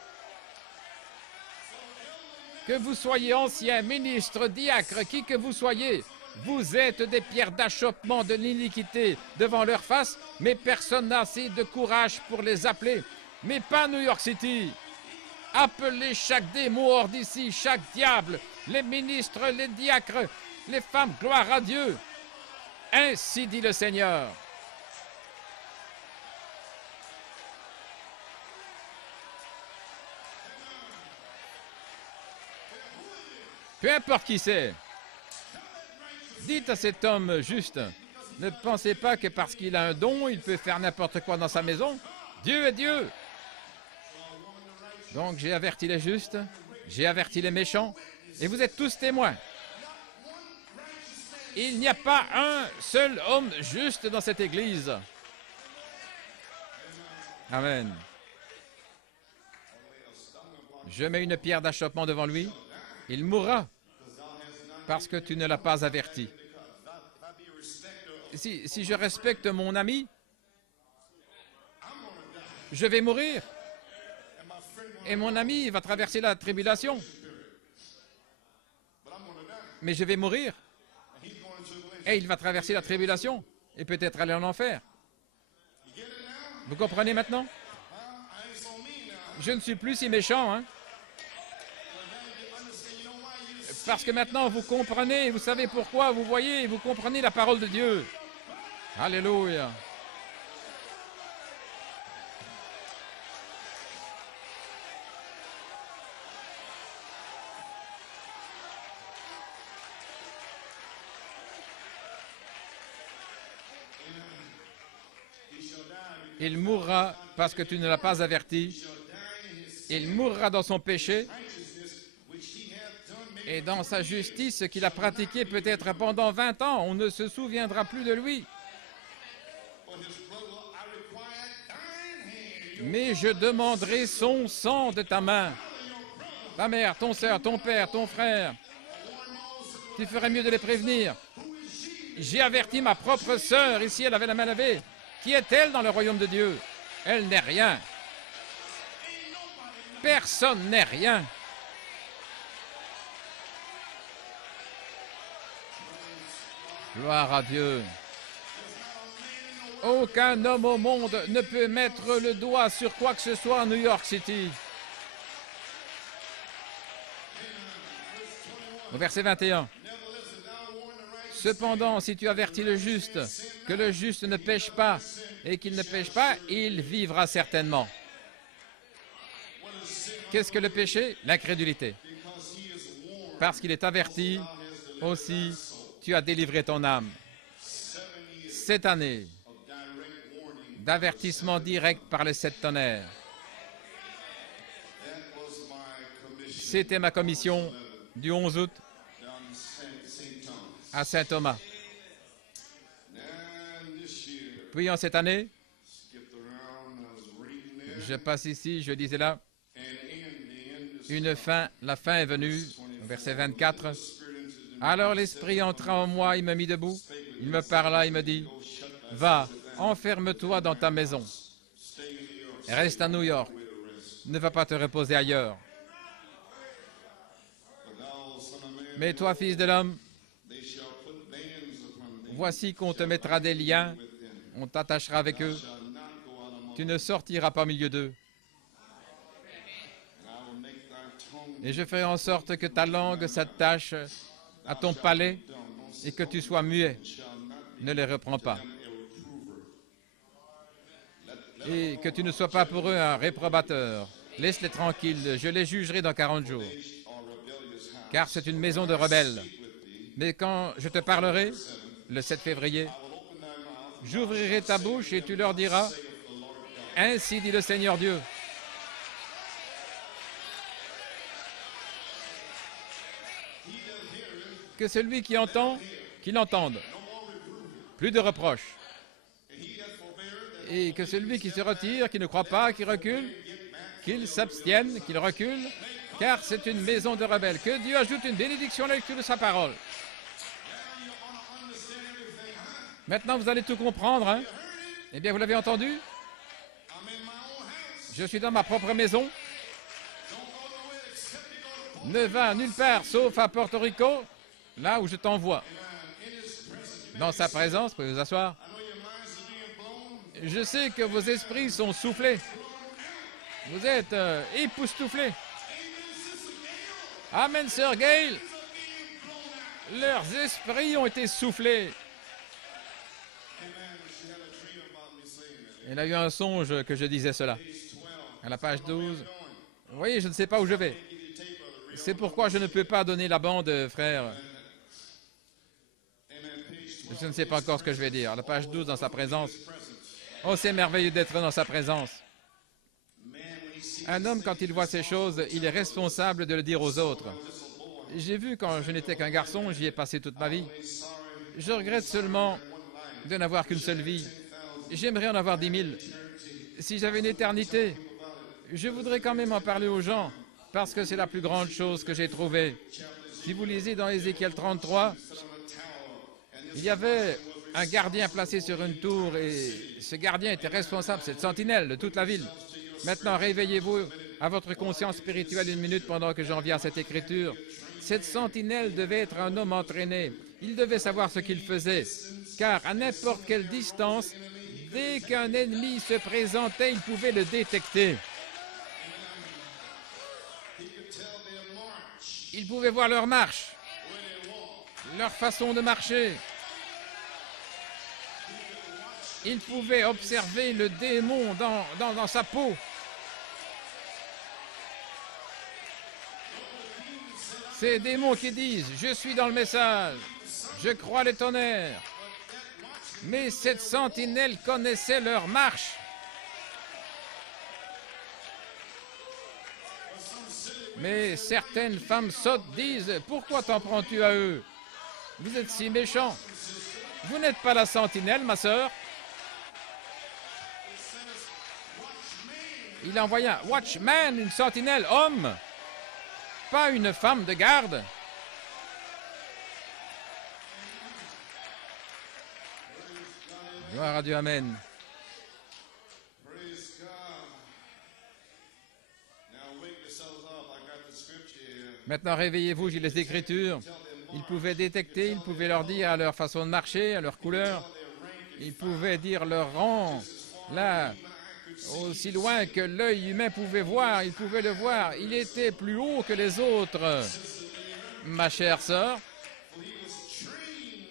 Que vous soyez ancien, ministre, diacre, qui que vous soyez, vous êtes des pierres d'achoppement de l'iniquité devant leur face, mais personne n'a assez de courage pour les appeler. Mais pas New York City. Appelez chaque démon hors d'ici, chaque diable, les ministres, les diacres, les femmes, gloire à Dieu. Ainsi dit le Seigneur. Peu importe qui c'est. Dites à cet homme juste, ne pensez pas que parce qu'il a un don, il peut faire n'importe quoi dans sa maison. Dieu est Dieu. Donc j'ai averti les justes, j'ai averti les méchants, et vous êtes tous témoins. Il n'y a pas un seul homme juste dans cette Église. Amen. Je mets une pierre d'achoppement devant lui. Il mourra parce que tu ne l'as pas averti. Si je respecte mon ami, je vais mourir. Et mon ami va traverser la tribulation. Mais je vais mourir. Et il va traverser la tribulation et peut-être aller en enfer. Vous comprenez maintenant? Je ne suis plus si méchant, hein? Parce que maintenant vous comprenez, vous savez pourquoi, vous voyez, vous comprenez la parole de Dieu. Alléluia. Il mourra parce que tu ne l'as pas averti. Il mourra dans son péché et dans sa justice qu'il a pratiquée peut-être pendant 20 ans. On ne se souviendra plus de lui. Mais je demanderai son sang de ta main. Ta mère, ton soeur, ton père, ton frère. Tu ferais mieux de les prévenir. J'ai averti ma propre sœur, ici elle avait la main levée. Qui est-elle dans le royaume de Dieu? Elle n'est rien. Personne n'est rien. Gloire à Dieu. Aucun homme au monde ne peut mettre le doigt sur quoi que ce soit à New York City. Au verset 21. Cependant, si tu avertis le juste, que le juste ne pêche pas, et qu'il ne pêche pas, il vivra certainement. Qu'est-ce que le péché? L'incrédulité. Parce qu'il est averti, aussi, tu as délivré ton âme. Cette année, d'avertissement direct par les 7 tonnerres. C'était ma commission du 11 août à Saint-Thomas. Puis en cette année, je passe ici, je disais là, la fin est venue, verset 24. Alors l'Esprit entra en moi, il me mit debout, il me parla, il me dit, va, enferme-toi dans ta maison, reste à New York, ne va pas te reposer ailleurs. Mais toi, fils de l'homme, voici qu'on te mettra des liens, on t'attachera avec eux, tu ne sortiras pas au milieu d'eux. Et je ferai en sorte que ta langue s'attache à ton palais et que tu sois muet. Ne les reprends pas. Et que tu ne sois pas pour eux un réprobateur. Laisse-les tranquilles, je les jugerai dans 40 jours. Car c'est une maison de rebelles. Mais quand je te parlerai, le 7 février, j'ouvrirai ta bouche et tu leur diras, ainsi dit le Seigneur Dieu. Que celui qui entend, qu'il entende. Plus de reproches. Et que celui qui se retire, qui ne croit pas, qui recule, qu'il s'abstienne, qu'il recule, car c'est une maison de rebelles. Que Dieu ajoute une bénédiction à la lecture de sa parole. Maintenant, vous allez tout comprendre, hein? Eh bien, vous l'avez entendu? Je suis dans ma propre maison. Ne va nulle part, sauf à Porto Rico, là où je t'envoie. Dans sa présence, vous pouvez vous asseoir. Je sais que vos esprits sont soufflés. Vous êtes époustouflés. Amen, Sir Gail. Leurs esprits ont été soufflés. Elle a eu un songe que je disais cela. À la page 12. Vous voyez, je ne sais pas où je vais. C'est pourquoi je ne peux pas donner la bande, frère. Je ne sais pas encore ce que je vais dire. À la page 12, dans sa présence. Oh, c'est merveilleux d'être dans sa présence. Un homme, quand il voit ces choses, il est responsable de le dire aux autres. J'ai vu quand je n'étais qu'un garçon, j'y ai passé toute ma vie. Je regrette seulement de n'avoir qu'une seule vie. J'aimerais en avoir 10 000. Si j'avais une éternité, je voudrais quand même en parler aux gens, parce que c'est la plus grande chose que j'ai trouvée. Si vous lisez dans Ézéchiel 33, il y avait un gardien placé sur une tour et ce gardien était responsable, cette sentinelle de toute la ville. Maintenant, réveillez-vous à votre conscience spirituelle une minute pendant que j'en viens à cette écriture. Cette sentinelle devait être un homme entraîné. Il devait savoir ce qu'il faisait, car à n'importe quelle distance, dès qu'un ennemi se présentait, il pouvait le détecter. Il pouvait voir leur marche, leur façon de marcher. Il pouvait observer le démon dans sa peau. Ces démons qui disent « Je suis dans le message, je crois les tonnerres ». Mais cette sentinelle connaissait leur marche. Mais certaines femmes sottes disent « Pourquoi t'en prends-tu à eux? Vous êtes si méchants. Vous n'êtes pas la sentinelle, ma sœur. » Il a envoyé un watchman, une sentinelle, homme, pas une femme de garde. Gloire à Dieu, amen. Maintenant, réveillez-vous, j'ai les Écritures. Ils pouvaient détecter, ils pouvaient leur dire à leur façon de marcher, à leur couleur. Ils pouvaient dire leur rang, là, aussi loin que l'œil humain pouvait voir, ils pouvaient le voir. Il était plus haut que les autres, ma chère sœur,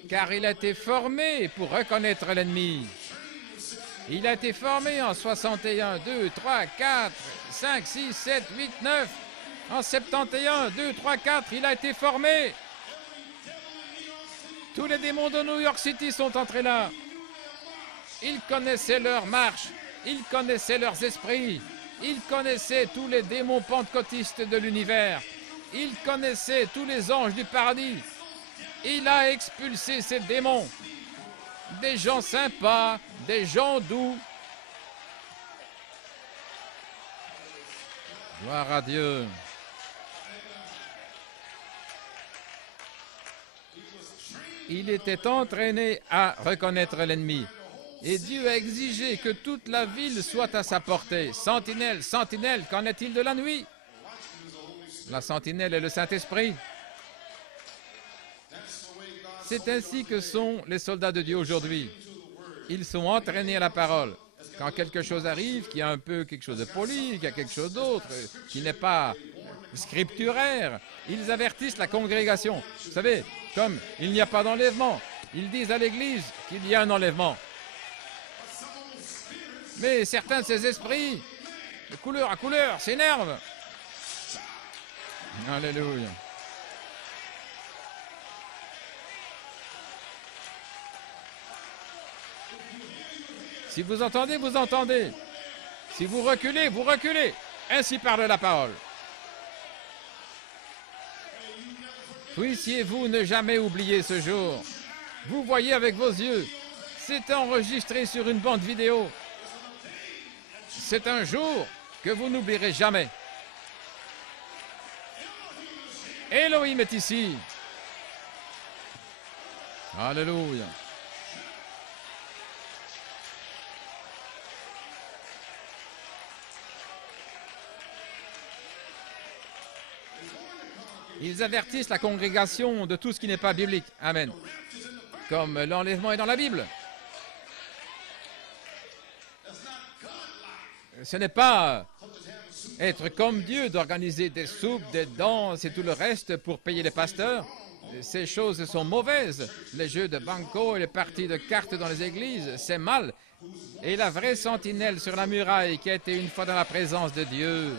car il a été formé pour reconnaître l'ennemi. Il a été formé en 61, 2, 3, 4, 5, 6, 7, 8, 9. En 71, 2, 3, 4, il a été formé. Tous les démons de New York City sont entrés là. Ils connaissaient leur marche, ils connaissaient leurs esprits, ils connaissaient tous les démons pentecôtistes de l'univers, ils connaissaient tous les anges du paradis. Il a expulsé ces démons. Des gens sympas, des gens doux. Gloire à Dieu. Il était entraîné à reconnaître l'ennemi. Et Dieu a exigé que toute la ville soit à sa portée. Sentinelle, sentinelle, qu'en est-il de la nuit? La sentinelle est le Saint-Esprit. C'est ainsi que sont les soldats de Dieu aujourd'hui. Ils sont entraînés à la parole. Quand quelque chose arrive, qu'il y a un peu quelque chose de poli, qu'il y a quelque chose d'autre, qui n'est pas scripturaire, ils avertissent la congrégation. Vous savez, comme il n'y a pas d'enlèvement, ils disent à l'Église qu'il y a un enlèvement. Mais certains de ces esprits, de couleur à couleur, s'énervent. Alléluia. Si vous entendez, vous entendez. Si vous reculez, vous reculez. Ainsi parle la parole. Puissiez-vous ne jamais oublier ce jour. Vous voyez avec vos yeux. C'est enregistré sur une bande vidéo. C'est un jour que vous n'oublierez jamais. Elohim est ici. Alléluia. Ils avertissent la congrégation de tout ce qui n'est pas biblique. Amen. Comme l'enlèvement est dans la Bible. Ce n'est pas être comme Dieu, d'organiser des soupes, des danses et tout le reste pour payer les pasteurs. Ces choses sont mauvaises. Les jeux de banco et les parties de cartes dans les églises, c'est mal. Et la vraie sentinelle sur la muraille qui a été une fois dans la présence de Dieu,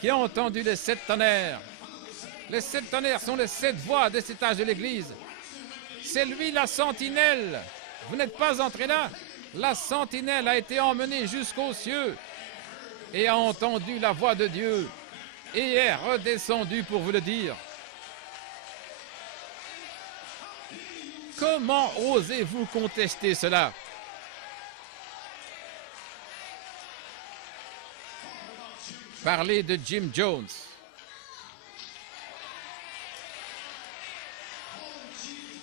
qui a entendu les 7 tonnerres. Les 7 tonnerres sont les 7 voix des étages de l'église. C'est lui la sentinelle. Vous n'êtes pas entré là. La sentinelle a été emmenée jusqu'aux cieux. et a entendu la voix de Dieu et est redescendu pour vous le dire. Comment osez-vous contester cela? Parlez de Jim Jones.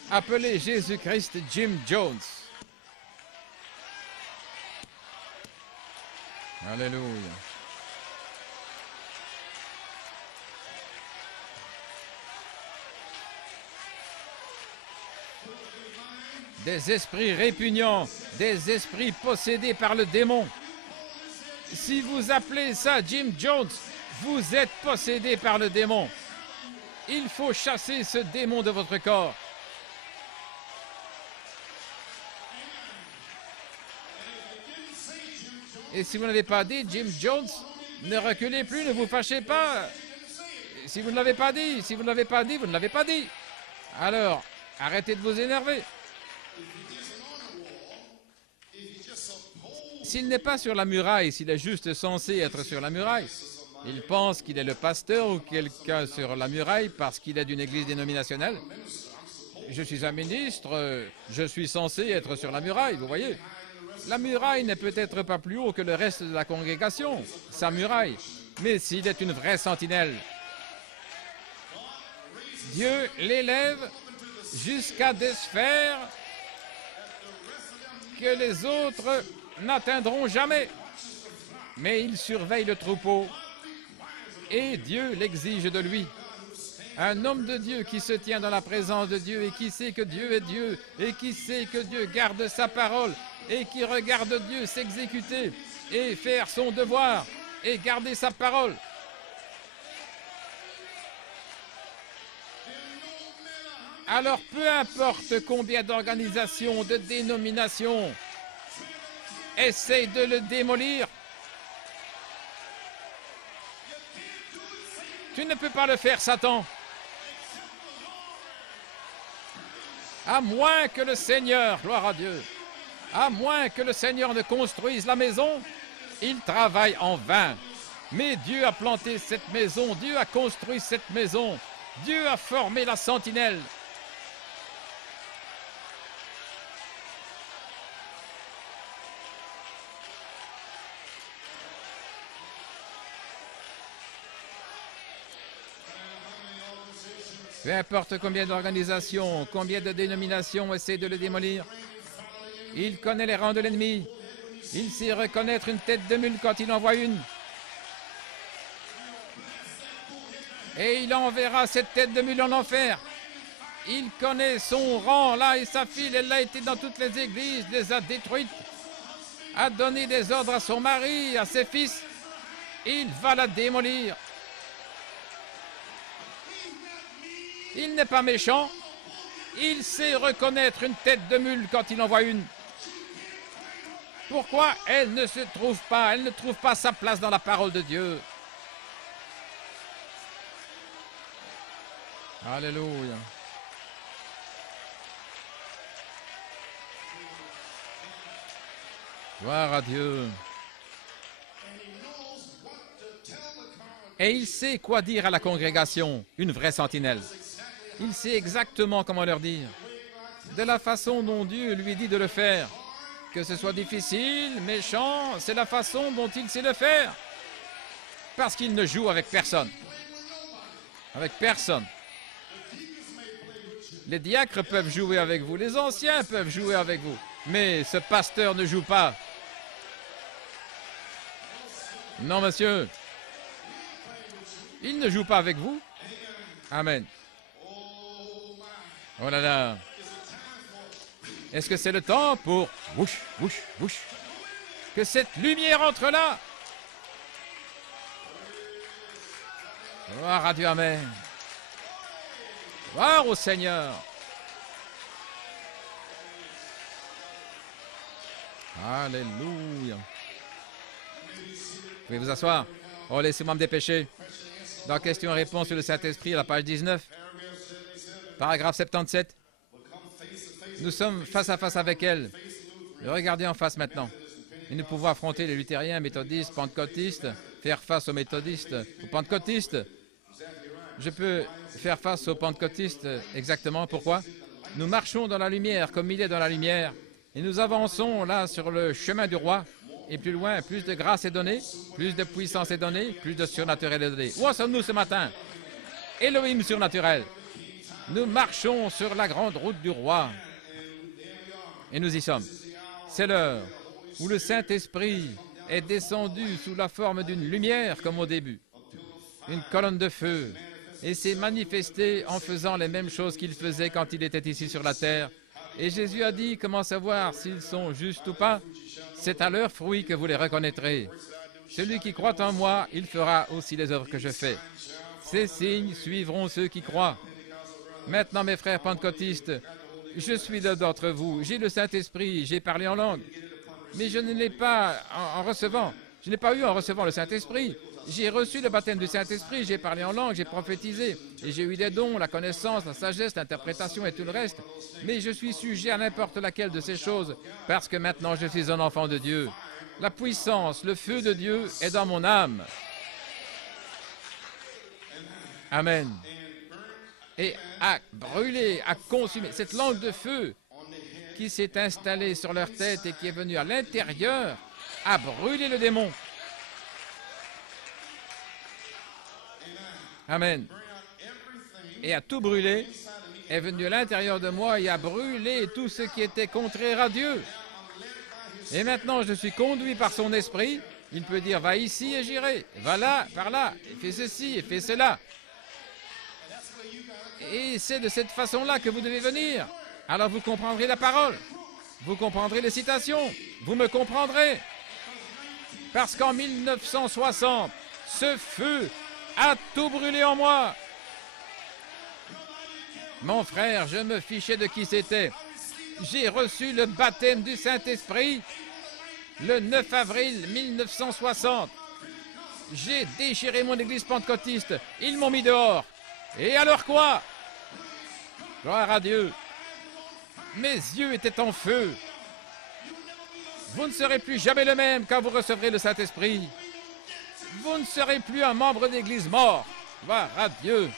Appelez Jésus-Christ Jim Jones. Alléluia. Des esprits répugnants, des esprits possédés par le démon. Si vous appelez ça Jim Jones, vous êtes possédé par le démon. Il faut chasser ce démon de votre corps. Et si vous n'avez pas dit Jim Jones, ne reculez plus, ne vous fâchez pas. Si vous ne l'avez pas dit, si vous ne l'avez pas dit, vous ne l'avez pas dit. Alors, arrêtez de vous énerver. S'il n'est pas sur la muraille, s'il est juste censé être sur la muraille, il pense qu'il est le pasteur ou quelqu'un sur la muraille parce qu'il est d'une église dénominationnelle. Je suis un ministre, je suis censé être sur la muraille, vous voyez. La muraille n'est peut-être pas plus haut que le reste de la congrégation, sa muraille, mais s'il est une vraie sentinelle, Dieu l'élève jusqu'à des sphères que les autres n'atteindront jamais. Mais il surveille le troupeau et Dieu l'exige de lui. Un homme de Dieu qui se tient dans la présence de Dieu et qui sait que Dieu est Dieu et qui sait que Dieu garde sa parole et qui regarde Dieu s'exécuter et faire son devoir et garder sa parole. Alors peu importe combien d'organisations, de dénominations essayent de le démolir, tu ne peux pas le faire, Satan. À moins que le Seigneur, gloire à Dieu, à moins que le Seigneur ne construise la maison, il travaille en vain. Mais Dieu a planté cette maison, Dieu a construit cette maison, Dieu a formé la sentinelle. Peu importe combien d'organisations, combien de dénominations essaient de le démolir, il connaît les rangs de l'ennemi. Il sait reconnaître une tête de mule quand il en voit une. Et il enverra cette tête de mule en enfer. Il connaît son rang là et sa fille, elle a été dans toutes les églises, les a détruites, a donné des ordres à son mari, à ses fils. Il va la démolir. Il n'est pas méchant. Il sait reconnaître une tête de mule quand il en voit une. Pourquoi elle ne se trouve pas, elle ne trouve pas sa place dans la parole de Dieu? Alléluia. Gloire à Dieu. Et il sait quoi dire à la congrégation, une vraie sentinelle. Il sait exactement comment leur dire, de la façon dont Dieu lui dit de le faire. Que ce soit difficile, méchant, c'est la façon dont il sait le faire. Parce qu'il ne joue avec personne. Avec personne. Les diacres peuvent jouer avec vous, les anciens peuvent jouer avec vous, mais ce pasteur ne joue pas. Non, monsieur. Il ne joue pas avec vous. Amen. Oh là là. Est-ce que c'est le temps pour... Wouch, wouch, wouch. Que cette lumière entre là. Gloire à Dieu, amen. Gloire au Seigneur. Alléluia. Vous pouvez vous asseoir. Oh, laissez-moi me dépêcher. Dans questions-réponses sur le Saint-Esprit, à la page 19, paragraphe 77. Nous sommes face à face avec elle. Le regardez en face maintenant. Et nous pouvons affronter les luthériens, méthodistes, pentecôtistes, faire face aux méthodistes, aux pentecôtistes. Je peux faire face aux pentecôtistes exactement. Pourquoi? Nous marchons dans la lumière comme il est dans la lumière. Et nous avançons là sur le chemin du roi. Et plus loin, plus de grâce est donnée, plus de puissance est donnée, plus de surnaturel est donné. Où en sommes-nous ce matin? Elohim surnaturel. Nous marchons sur la grande route du roi. Et nous y sommes. C'est l'heure où le Saint-Esprit est descendu sous la forme d'une lumière comme au début. Une colonne de feu. Et s'est manifesté en faisant les mêmes choses qu'il faisait quand il était ici sur la terre. Et Jésus a dit, comment savoir s'ils sont justes ou pas? C'est à leurs fruits que vous les reconnaîtrez. Celui qui croit en moi, il fera aussi les œuvres que je fais. Ces signes suivront ceux qui croient. Maintenant, mes frères pentecôtistes, je suis l'un d'entre vous. J'ai le Saint-Esprit, j'ai parlé en langue. Mais je ne l'ai pas en recevant. Je n'ai pas eu en recevant le Saint-Esprit. J'ai reçu le baptême du Saint-Esprit, j'ai parlé en langue, j'ai prophétisé. Et j'ai eu des dons, la connaissance, la sagesse, l'interprétation et tout le reste. Mais je suis sujet à n'importe laquelle de ces choses parce que maintenant je suis un enfant de Dieu. La puissance, le feu de Dieu est dans mon âme. Amen. Et à brûler, à consumer cette langue de feu qui s'est installée sur leur tête et qui est venue à l'intérieur, à brûler le démon. Amen. Et à tout brûler, est venu à l'intérieur de moi et a brûlé tout ce qui était contraire à Dieu. Et maintenant, je suis conduit par son esprit. Il peut dire, va ici et j'irai. Va là, par là, et fais ceci et fais cela. Et c'est de cette façon-là que vous devez venir. Alors vous comprendrez la parole. Vous comprendrez les citations. Vous me comprendrez. Parce qu'en 1960, ce feu a tout brûlé en moi. Mon frère, je me fichais de qui c'était. J'ai reçu le baptême du Saint-Esprit le 9 avril 1960. J'ai déchiré mon église pentecôtiste. Ils m'ont mis dehors. Et alors quoi? Gloire à Dieu. Mes yeux étaient en feu. Vous ne serez plus jamais le même quand vous recevrez le Saint-Esprit. Vous ne serez plus un membre d'église mort. Gloire à Dieu.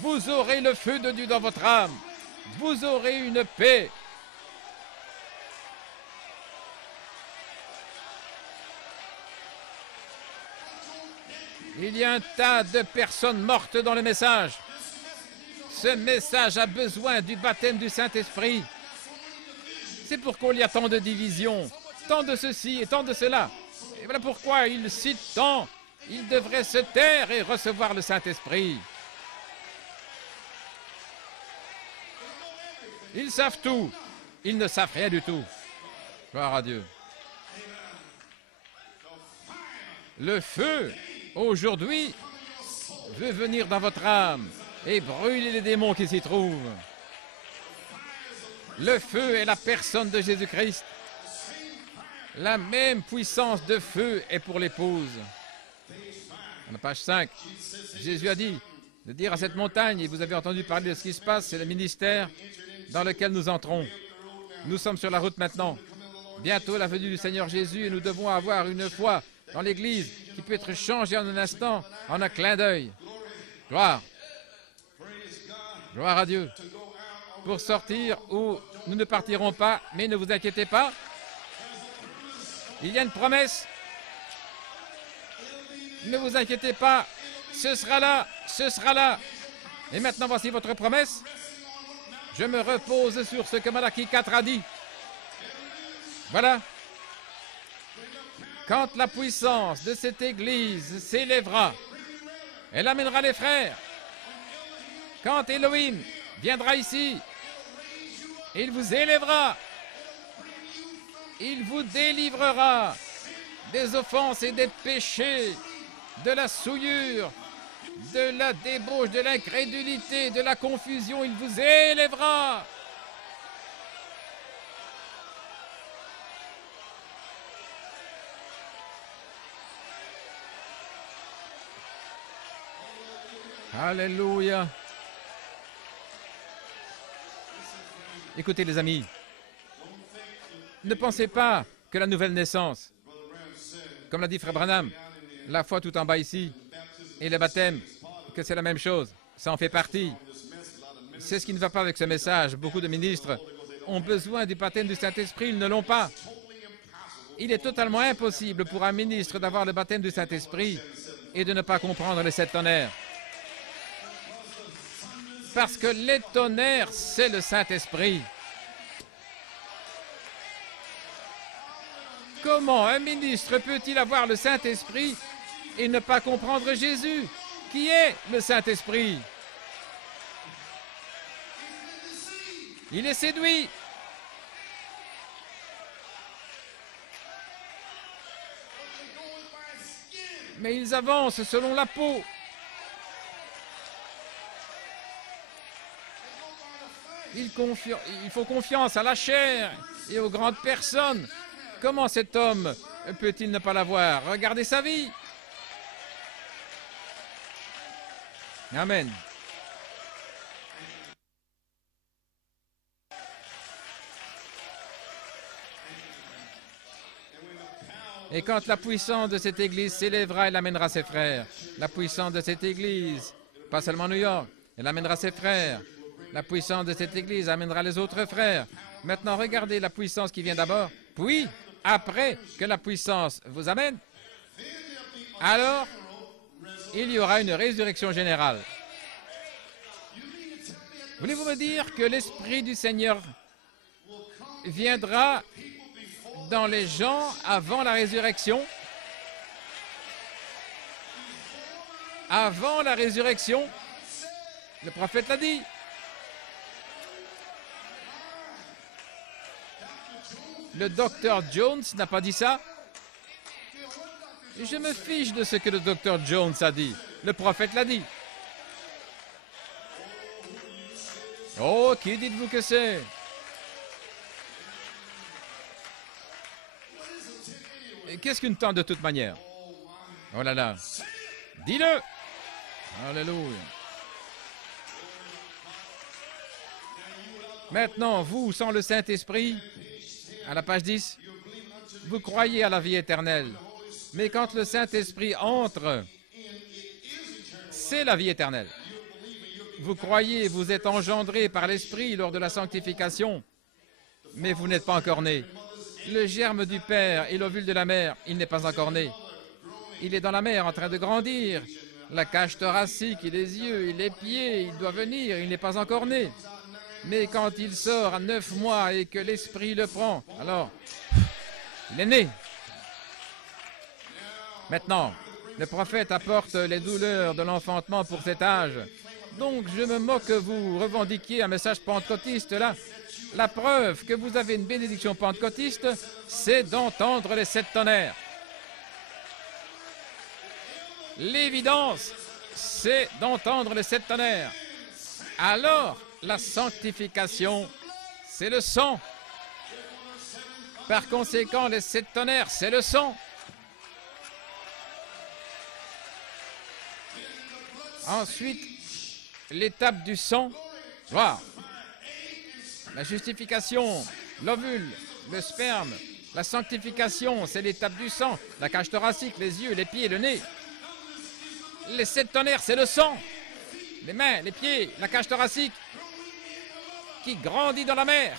Vous aurez le feu de Dieu dans votre âme. Vous aurez une paix. Il y a un tas de personnes mortes dans le message. Ce message a besoin du baptême du Saint-Esprit. C'est pourquoi il y a tant de divisions, tant de ceci et tant de cela. Et voilà pourquoi il cite tant. Il devrait se taire et recevoir le Saint-Esprit. Ils savent tout. Ils ne savent rien du tout. Gloire à Dieu. Le feu, aujourd'hui, veut venir dans votre âme et brûler les démons qui s'y trouvent. Le feu est la personne de Jésus-Christ. La même puissance de feu est pour l'épouse. À la page 5, Jésus a dit de dire à cette montagne, et vous avez entendu parler de ce qui se passe, c'est le ministère dans lequel nous entrons. Nous sommes sur la route maintenant. Bientôt la venue du Seigneur Jésus et nous devons avoir une foi dans l'Église qui peut être changée en un instant, en un clin d'œil. Gloire. Gloire à Dieu. Pour sortir où nous ne partirons pas, mais ne vous inquiétez pas. Il y a une promesse. Ne vous inquiétez pas. Ce sera là. Ce sera là. Et maintenant, voici votre promesse. Je me repose sur ce que Malachie 4 a dit. Voilà. Quand la puissance de cette Église s'élèvera, elle amènera les frères. Quand Elohim viendra ici, il vous élèvera. Il vous délivrera des offenses et des péchés, de la souillure, de la débauche, de l'incrédulité, de la confusion. Il vous élèvera. Alléluia. Écoutez les amis, ne pensez pas que la nouvelle naissance. Comme l'a dit Frère Branham, la foi tout en bas ici et le baptême, que c'est la même chose. Ça en fait partie. C'est ce qui ne va pas avec ce message. Beaucoup de ministres ont besoin du baptême du Saint-Esprit, ils ne l'ont pas. Il est totalement impossible pour un ministre d'avoir le baptême du Saint-Esprit et de ne pas comprendre les 7 tonnerres. Parce que les tonnerres, c'est le Saint-Esprit. Comment un ministre peut-il avoir le Saint-Esprit et ne pas comprendre Jésus, qui est le Saint-Esprit? Il est séduit. Mais ils avancent selon la peau. Ils font confiance à la chair et aux grandes personnes. Comment cet homme peut-il ne pas l'avoir? Regardez sa vie. Amen. Et quand la puissance de cette Église s'élèvera, elle amènera ses frères. La puissance de cette Église, pas seulement New York, elle amènera ses frères. La puissance de cette Église amènera les autres frères. Maintenant, regardez la puissance qui vient d'abord. Puis, après que la puissance vous amène, alors, il y aura une résurrection générale. Voulez-vous me dire que l'Esprit du Seigneur viendra dans les gens avant la résurrection? Avant la résurrection, le prophète l'a dit. Le docteur Jones n'a pas dit ça. Je me fiche de ce que le docteur Jones a dit. Le prophète l'a dit. Oh, qui dites-vous que c'est? Qu'est-ce qu'une tente de toute manière? Oh là là. Dis-le. Alléluia. Maintenant, vous, sans le Saint-Esprit, à la page 10, vous croyez à la vie éternelle. Mais quand le Saint-Esprit entre, c'est la vie éternelle. Vous croyez, vous êtes engendré par l'Esprit lors de la sanctification, mais vous n'êtes pas encore né. Le germe du Père et l'ovule de la mère, il n'est pas encore né. Il est dans la mer en train de grandir. La cage thoracique, et les yeux, et les pieds, il doit venir, il n'est pas encore né. Mais quand il sort à 9 mois et que l'Esprit le prend, alors, il est né. Maintenant, le prophète apporte les douleurs de l'enfantement pour cet âge. Donc, je me moque que vous revendiquiez un message pentecôtiste là. La preuve que vous avez une bénédiction pentecôtiste, c'est d'entendre les 7 tonnerres. L'évidence, c'est d'entendre les 7 tonnerres. Alors, la sanctification, c'est le sang. Par conséquent, les 7 tonnerres, c'est le sang. Ensuite, l'étape du sang, voilà. La justification, l'ovule, le sperme, la sanctification, c'est l'étape du sang, la cage thoracique, les yeux, les pieds, le nez. Les 7 tonnerres, c'est le sang. Les mains, les pieds, la cage thoracique qui grandit dans la mer.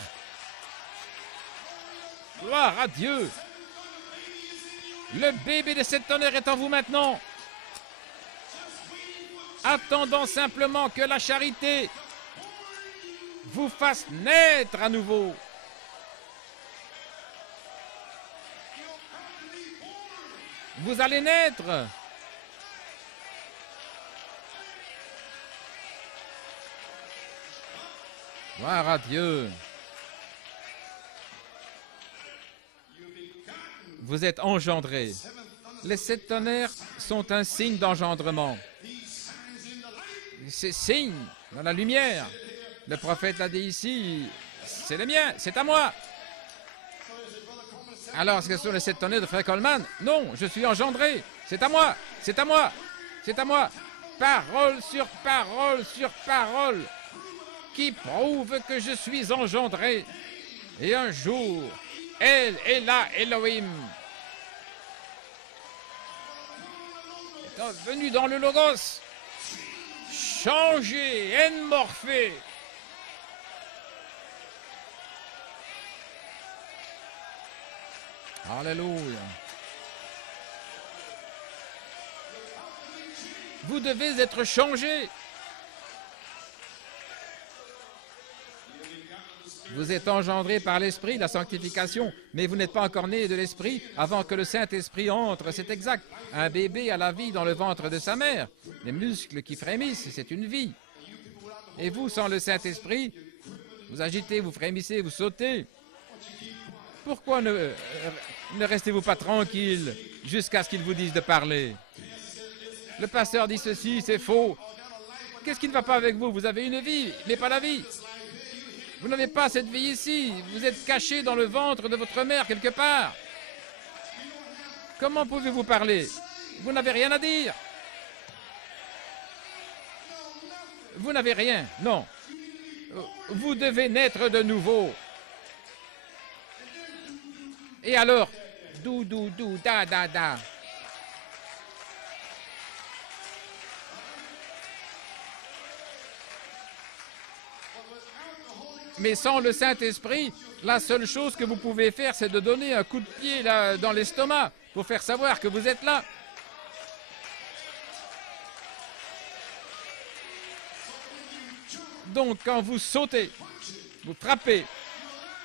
Gloire à Dieu. Le bébé des 7 tonnerres est en vous maintenant. Attendant simplement que la charité vous fasse naître à nouveau. Vous allez naître. Gloire à Dieu. Vous êtes engendrés. Les 7 tonnerres sont un signe d'engendrement. C'est signe dans la lumière. Le prophète l'a dit ici, c'est le mien, c'est à moi. Alors, est-ce que ce sont les 7 tonnerres de Frère Coleman? Non, je suis engendré. C'est à moi, c'est à moi, c'est à moi. Parole sur parole sur parole qui prouve que je suis engendré. Et un jour, El Ela Elohim est venu dans le Logos, changé, enmorphé. Alléluia. Vous devez être changé. Vous êtes engendré par l'Esprit, la sanctification, mais vous n'êtes pas encore né de l'Esprit avant que le Saint-Esprit entre, c'est exact. Un bébé a la vie dans le ventre de sa mère. Les muscles qui frémissent, c'est une vie. Et vous, sans le Saint-Esprit, vous agitez, vous frémissez, vous sautez. Pourquoi ne restez-vous pas tranquille jusqu'à ce qu'il vous dise de parler? Le pasteur dit ceci, c'est faux. Qu'est-ce qui ne va pas avec vous? Vous avez une vie, mais pas la vie. Vous n'avez pas cette vie ici. Vous êtes caché dans le ventre de votre mère quelque part. Comment pouvez-vous parler? Vous n'avez rien à dire. Vous n'avez rien, non. Vous devez naître de nouveau. Et alors, dou, dou, dou, da, da, da. Mais sans le Saint-Esprit, la seule chose que vous pouvez faire, c'est de donner un coup de pied là, dans l'estomac pour faire savoir que vous êtes là. Donc, quand vous sautez, vous frappez,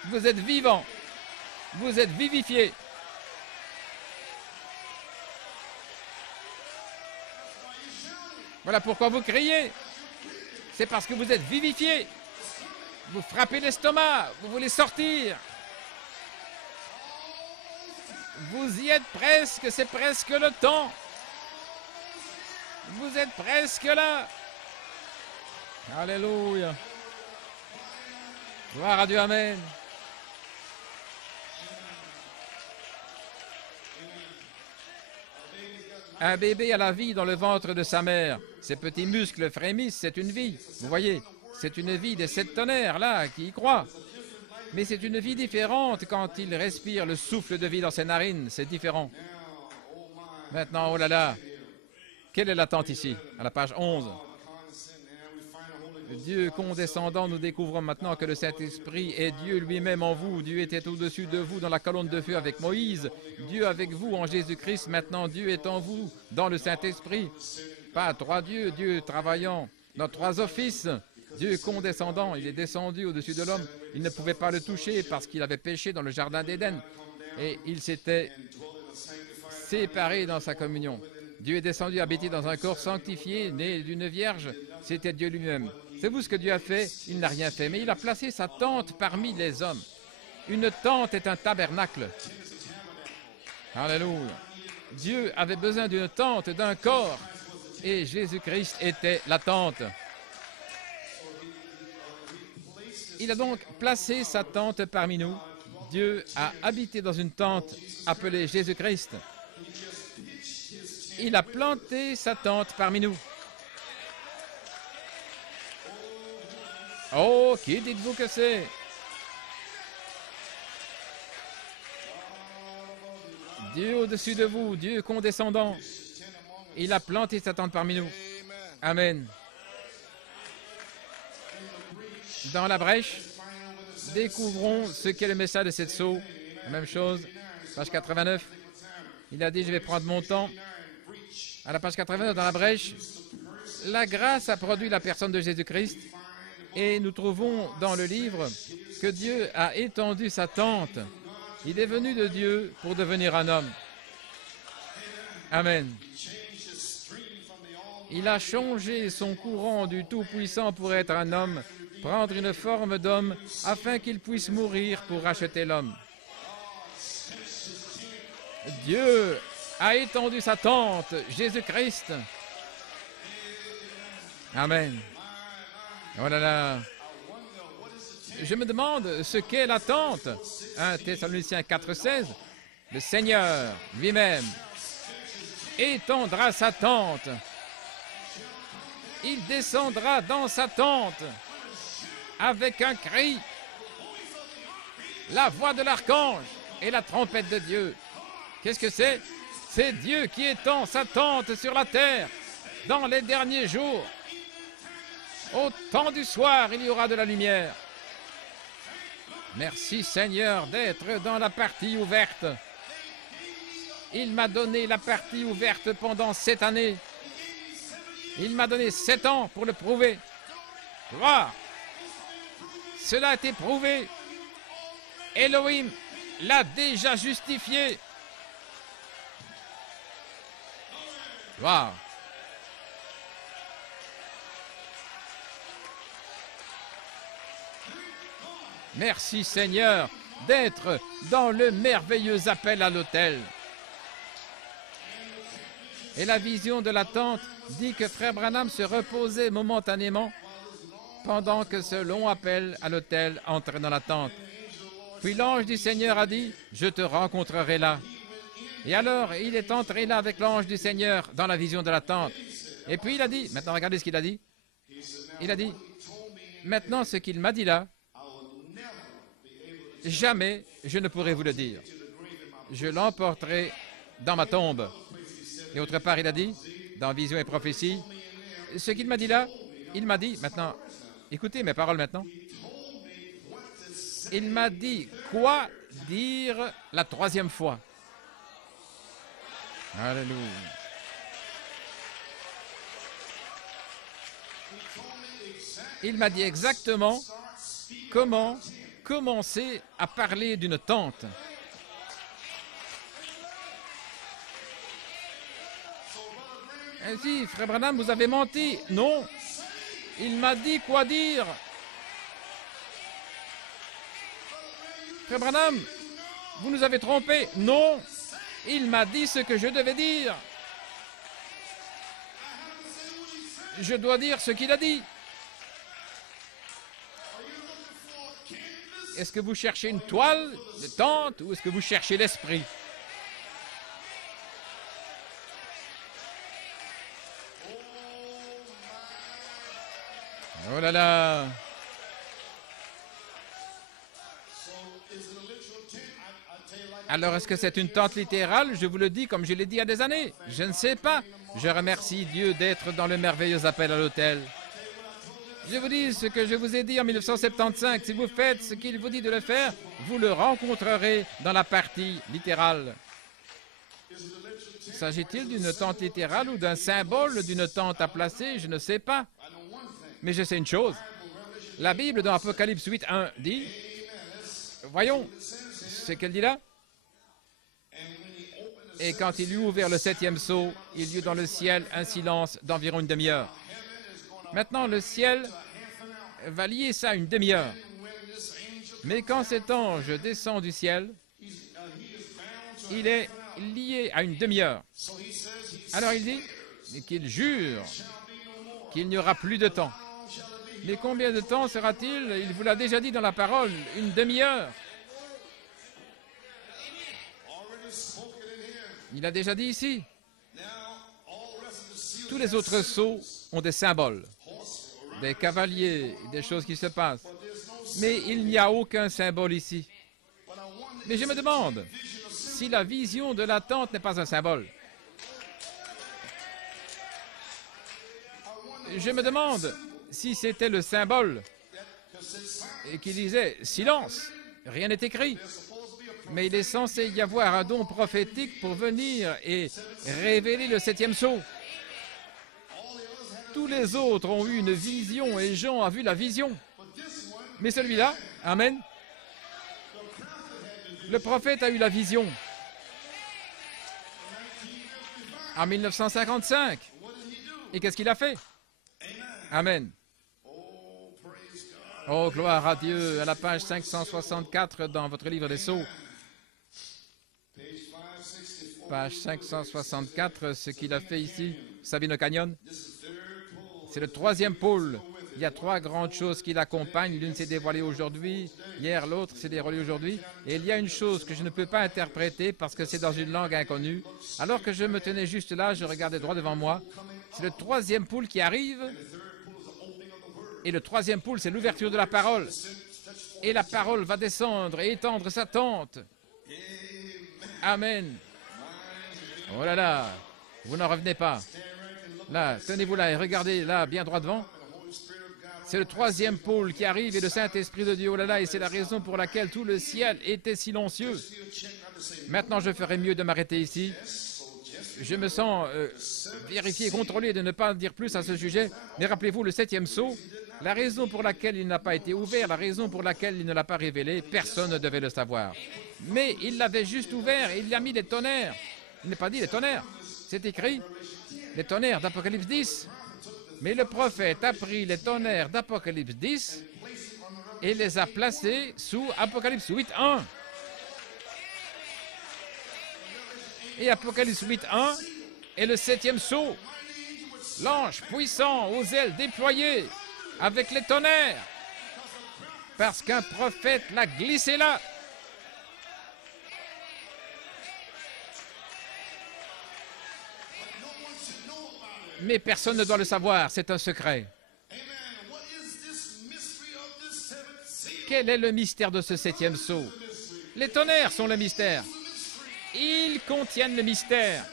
vous êtes vivant, vous êtes vivifié. Voilà pourquoi vous criez. C'est parce que vous êtes vivifié. Vous frappez l'estomac, vous voulez sortir. Vous y êtes presque, c'est presque le temps. Vous êtes presque là. Alléluia. Gloire à Dieu, amen. Un bébé a la vie dans le ventre de sa mère. Ses petits muscles frémissent, c'est une vie. Vous voyez, c'est une vie des 7 tonnerres, là, qui y croient. Mais c'est une vie différente quand il respire le souffle de vie dans ses narines. C'est différent. Maintenant, oh là là, quelle est l'attente ici, à la page 11? Dieu condescendant, nous découvrons maintenant que le Saint-Esprit est Dieu lui-même en vous. Dieu était au-dessus de vous dans la colonne de feu avec Moïse. Dieu avec vous en Jésus-Christ. Maintenant, Dieu est en vous dans le Saint-Esprit. Pas 3 dieux, Dieu travaillant dans 3 offices. Dieu condescendant, il est descendu au-dessus de l'homme. Il ne pouvait pas le toucher parce qu'il avait péché dans le jardin d'Éden. Et il s'était séparé dans sa communion. Dieu est descendu habiter dans un corps sanctifié, né d'une vierge. C'était Dieu lui-même. Savez-vous ce que Dieu a fait? Il n'a rien fait, mais il a placé sa tente parmi les hommes. Une tente est un tabernacle. Alléluia. Dieu avait besoin d'une tente, d'un corps, et Jésus-Christ était la tente. Il a donc placé sa tente parmi nous. Dieu a habité dans une tente appelée Jésus-Christ. Il a planté sa tente parmi nous. Oh, qui dites-vous que c'est? Dieu au-dessus de vous, Dieu condescendant. Il a planté sa tente parmi nous. Amen. Dans la brèche, découvrons ce qu'est le message de cette sceau. La même chose, page 89. Il a dit, je vais prendre mon temps. À la page 89, dans la brèche, la grâce a produit la personne de Jésus-Christ. Et nous trouvons dans le livre que Dieu a étendu sa tente. Il est venu de Dieu pour devenir un homme. Amen. Il a changé son courant du Tout-Puissant pour être un homme, prendre une forme d'homme, afin qu'il puisse mourir pour racheter l'homme. Dieu a étendu sa tente, Jésus-Christ. Amen. Oh là là. Je me demande ce qu'est la tente. 1 Thessaloniciens 4,16. Le Seigneur lui-même étendra sa tente. Il descendra dans sa tente avec un cri, la voix de l'archange. et la trompette de Dieu. Qu'est-ce que c'est? C'est Dieu qui étend sa tente sur la terre dans les derniers jours. Au temps du soir, il y aura de la lumière. Merci Seigneur d'être dans la partie ouverte. Il m'a donné la partie ouverte pendant 7 années. Il m'a donné 7 ans pour le prouver. Gloire! Cela a été prouvé. Elohim l'a déjà justifié. Gloire! Merci Seigneur d'être dans le merveilleux appel à l'autel. Et la vision de la tente dit que Frère Branham se reposait momentanément pendant que ce long appel à l'autel entrait dans la tente. Puis l'ange du Seigneur a dit, « Je te rencontrerai là. » Et alors, il est entré là avec l'ange du Seigneur dans la vision de la tente. Et puis il a dit, maintenant regardez ce qu'il a dit. Il a dit, « Maintenant ce qu'il m'a dit là, jamais je ne pourrai vous le dire. Je l'emporterai dans ma tombe. » Et autre part, il a dit, dans Vision et Prophétie, ce qu'il m'a dit là, il m'a dit, maintenant, écoutez mes paroles maintenant, il m'a dit quoi dire la 3e fois. Alléluia. Il m'a dit exactement comment commencer à parler d'une tente. Ainsi, Frère Branham, vous avez menti. Non, il m'a dit quoi dire. Frère Branham, vous nous avez trompés. Non, il m'a dit ce que je devais dire. Je dois dire ce qu'il a dit. Est-ce que vous cherchez une toile de tente ou est-ce que vous cherchez l'esprit? Oh là là! Alors, est-ce que c'est une tente littérale? Je vous le dis comme je l'ai dit il y a des années. Je ne sais pas. Je remercie Dieu d'être dans le merveilleux appel à l'autel. Je vous dis ce que je vous ai dit en 1975. Si vous faites ce qu'il vous dit de le faire, vous le rencontrerez dans la partie littérale. S'agit-il d'une tente littérale ou d'un symbole d'une tente à placer? Je ne sais pas. Mais je sais une chose. La Bible dans Apocalypse 8:1 dit, voyons ce qu'elle dit là. Et quand il eut ouvert le 7e sceau, il y eut dans le ciel un silence d'environ une demi-heure. Maintenant, le ciel va lier ça à une demi-heure. Mais quand cet ange descend du ciel, il est lié à une demi-heure. Alors il dit qu'il jure qu'il n'y aura plus de temps. Mais combien de temps sera-t-il? Il vous l'a déjà dit dans la parole, une demi-heure. Il a déjà dit ici. Tous les autres sceaux ont des symboles, des cavaliers, des choses qui se passent. Mais il n'y a aucun symbole ici. Mais je me demande si la vision de la tente n'est pas un symbole. Je me demande si c'était le symbole et qu'il disait « silence », rien n'est écrit. Mais il est censé y avoir un don prophétique pour venir et révéler le 7e sceau. Tous les autres ont eu une vision et Jean a vu la vision. Mais celui-là, amen, le prophète a eu la vision en 1955. Et qu'est-ce qu'il a fait? Amen. Oh, gloire à Dieu, à la page 564 dans votre livre des Sceaux. Page 564, ce qu'il a fait ici, Sabine Canyon. C'est le 3e pôle. Il y a 3 grandes choses qui l'accompagnent. L'une s'est dévoilée aujourd'hui, hier l'autre s'est dévoilée aujourd'hui. Et il y a une chose que je ne peux pas interpréter parce que c'est dans une langue inconnue. Alors que je me tenais juste là, je regardais droit devant moi. C'est le 3e pôle qui arrive. Et le 3e pôle, c'est l'ouverture de la parole. Et la parole va descendre et étendre sa tente Amen. Oh là là, vous n'en revenez pas. Là, tenez-vous là et regardez là, bien droit devant. C'est le troisième pôle qui arrive et le Saint-Esprit de Dieu. Oh là là, et c'est la raison pour laquelle tout le ciel était silencieux. Maintenant, je ferais mieux de m'arrêter ici. Je me sens vérifié, contrôlé de ne pas dire plus à ce sujet. Mais rappelez-vous, le septième sceau, la raison pour laquelle il n'a pas été ouvert, la raison pour laquelle il ne l'a pas révélé, personne ne devait le savoir. Mais il l'avait juste ouvert et il y a mis les tonnerres. Il n'est pas dit les tonnerres. C'est écrit les tonnerres d'Apocalypse 10. Mais le prophète a pris les tonnerres d'Apocalypse 10 et les a placés sous Apocalypse 8.1. Et Apocalypse 8.1 est le septième sceau. L'ange puissant aux ailes déployées avec les tonnerres. Parce qu'un prophète l'a glissé là. Mais personne ne doit le savoir, c'est un secret. Quel est le mystère de ce septième sceau? Les tonnerres sont le mystère. Ils contiennent le mystère.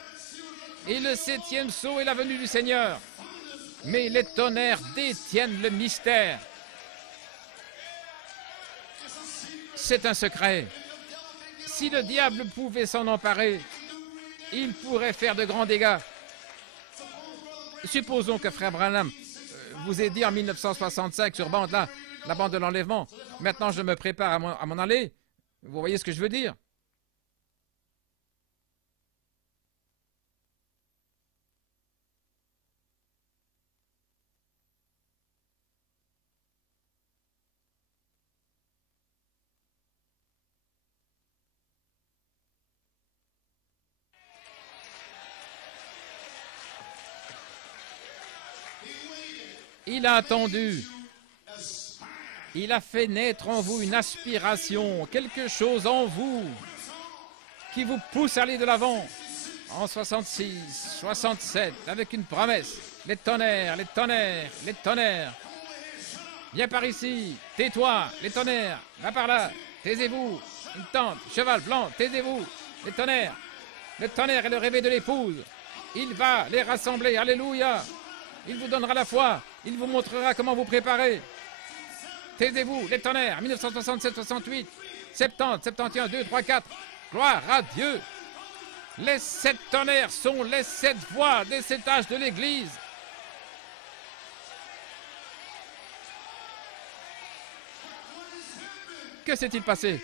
Et le septième sceau est la venue du Seigneur. Mais les tonnerres détiennent le mystère. C'est un secret. Si le diable pouvait s'en emparer, il pourrait faire de grands dégâts. Supposons que Frère Branham vous ait dit en 1965 sur bande, là, la bande de l'enlèvement. Maintenant, je me prépare à m'en aller. Vous voyez ce que je veux dire? Il a attendu. Il a fait naître en vous une aspiration, quelque chose en vous qui vous pousse à aller de l'avant. En 66, 67, avec une promesse. Les tonnerres, les tonnerres, les tonnerres. Viens par ici, tais-toi, les tonnerres, va par là, taisez-vous. Une tente, cheval blanc, taisez-vous, les tonnerres. Le tonnerre est le réveil de l'épouse. Il va les rassembler, alléluia. Il vous donnera la foi. Il vous montrera comment vous préparer. Taisez-vous, les tonnerres, 1967, 68, 70, 71, 2, 3, 4. Gloire à Dieu. Les 7 tonnerres sont les 7 voix des 7 âges de l'Église. Que s'est-il passé?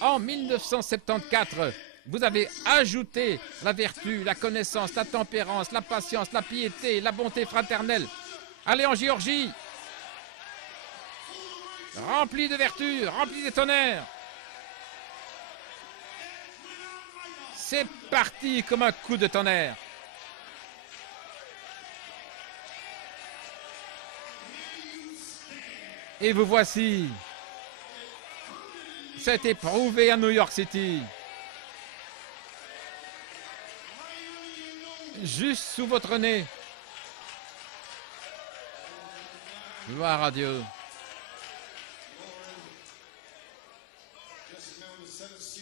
En 1974, vous avez ajouté la vertu, la connaissance, la tempérance, la patience, la piété, la bonté fraternelle. Allez en Géorgie, rempli de vertu, rempli des tonnerres. C'est parti comme un coup de tonnerre. Et vous voici. Ça a été prouvé à New York City. Juste sous votre nez. Gloire à Dieu.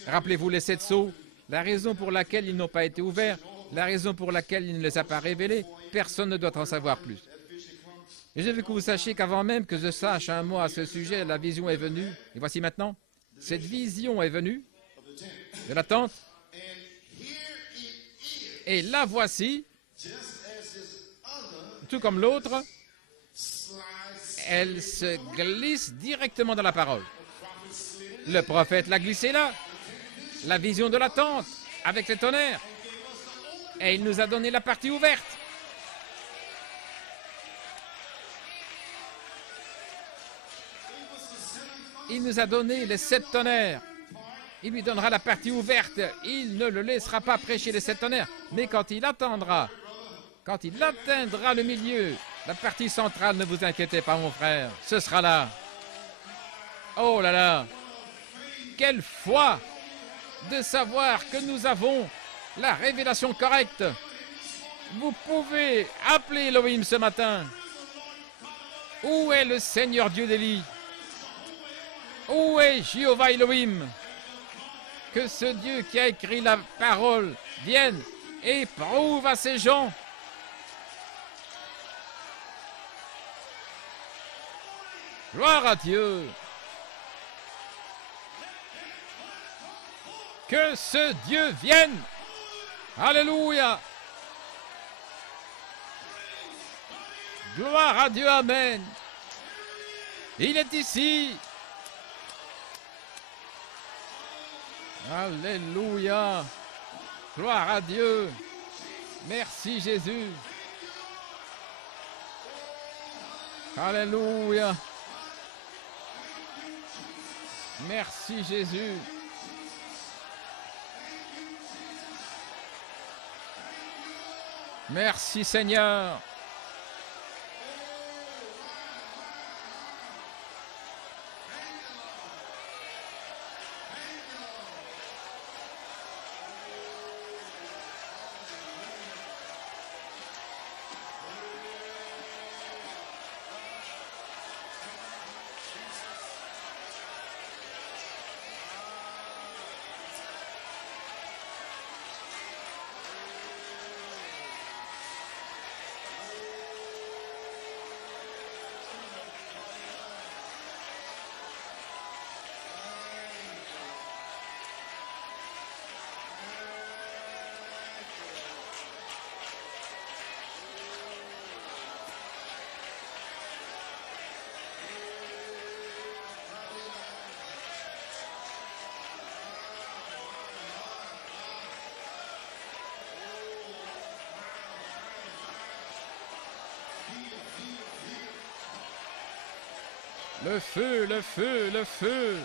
Rappelez-vous les 7 sceaux, la raison pour laquelle ils n'ont pas été ouverts, la raison pour laquelle il ne les a pas révélés, personne ne doit en savoir plus. Et je veux que vous sachiez qu'avant même que je sache un mot à ce sujet, la vision est venue. Et voici maintenant, cette vision est venue de la tente. Et la voici, tout comme l'autre, elle se glisse directement dans la parole. Le prophète l'a glissé là, la vision de la tente, avec les tonnerres. Et il nous a donné la partie ouverte. Il nous a donné les 7 tonnerres. Il lui donnera la partie ouverte. Il ne le laissera pas prêcher les 7 tonnerres. Mais quand il attendra, quand il atteindra le milieu, la partie centrale, ne vous inquiétez pas, mon frère, ce sera là. Oh là là! Quelle foi de savoir que nous avons la révélation correcte. Vous pouvez appeler Elohim ce matin. Où est le Seigneur Dieu d'Élie? Où est Jéhovah Elohim? Que ce Dieu qui a écrit la parole vienne et prouve à ces gens gloire à Dieu. Que ce Dieu vienne. Alléluia. Gloire à Dieu, amen. Il est ici. Alléluia. Gloire à Dieu. Merci Jésus. Alléluia. Merci Jésus. Merci Seigneur. Le feu, le feu, le feu.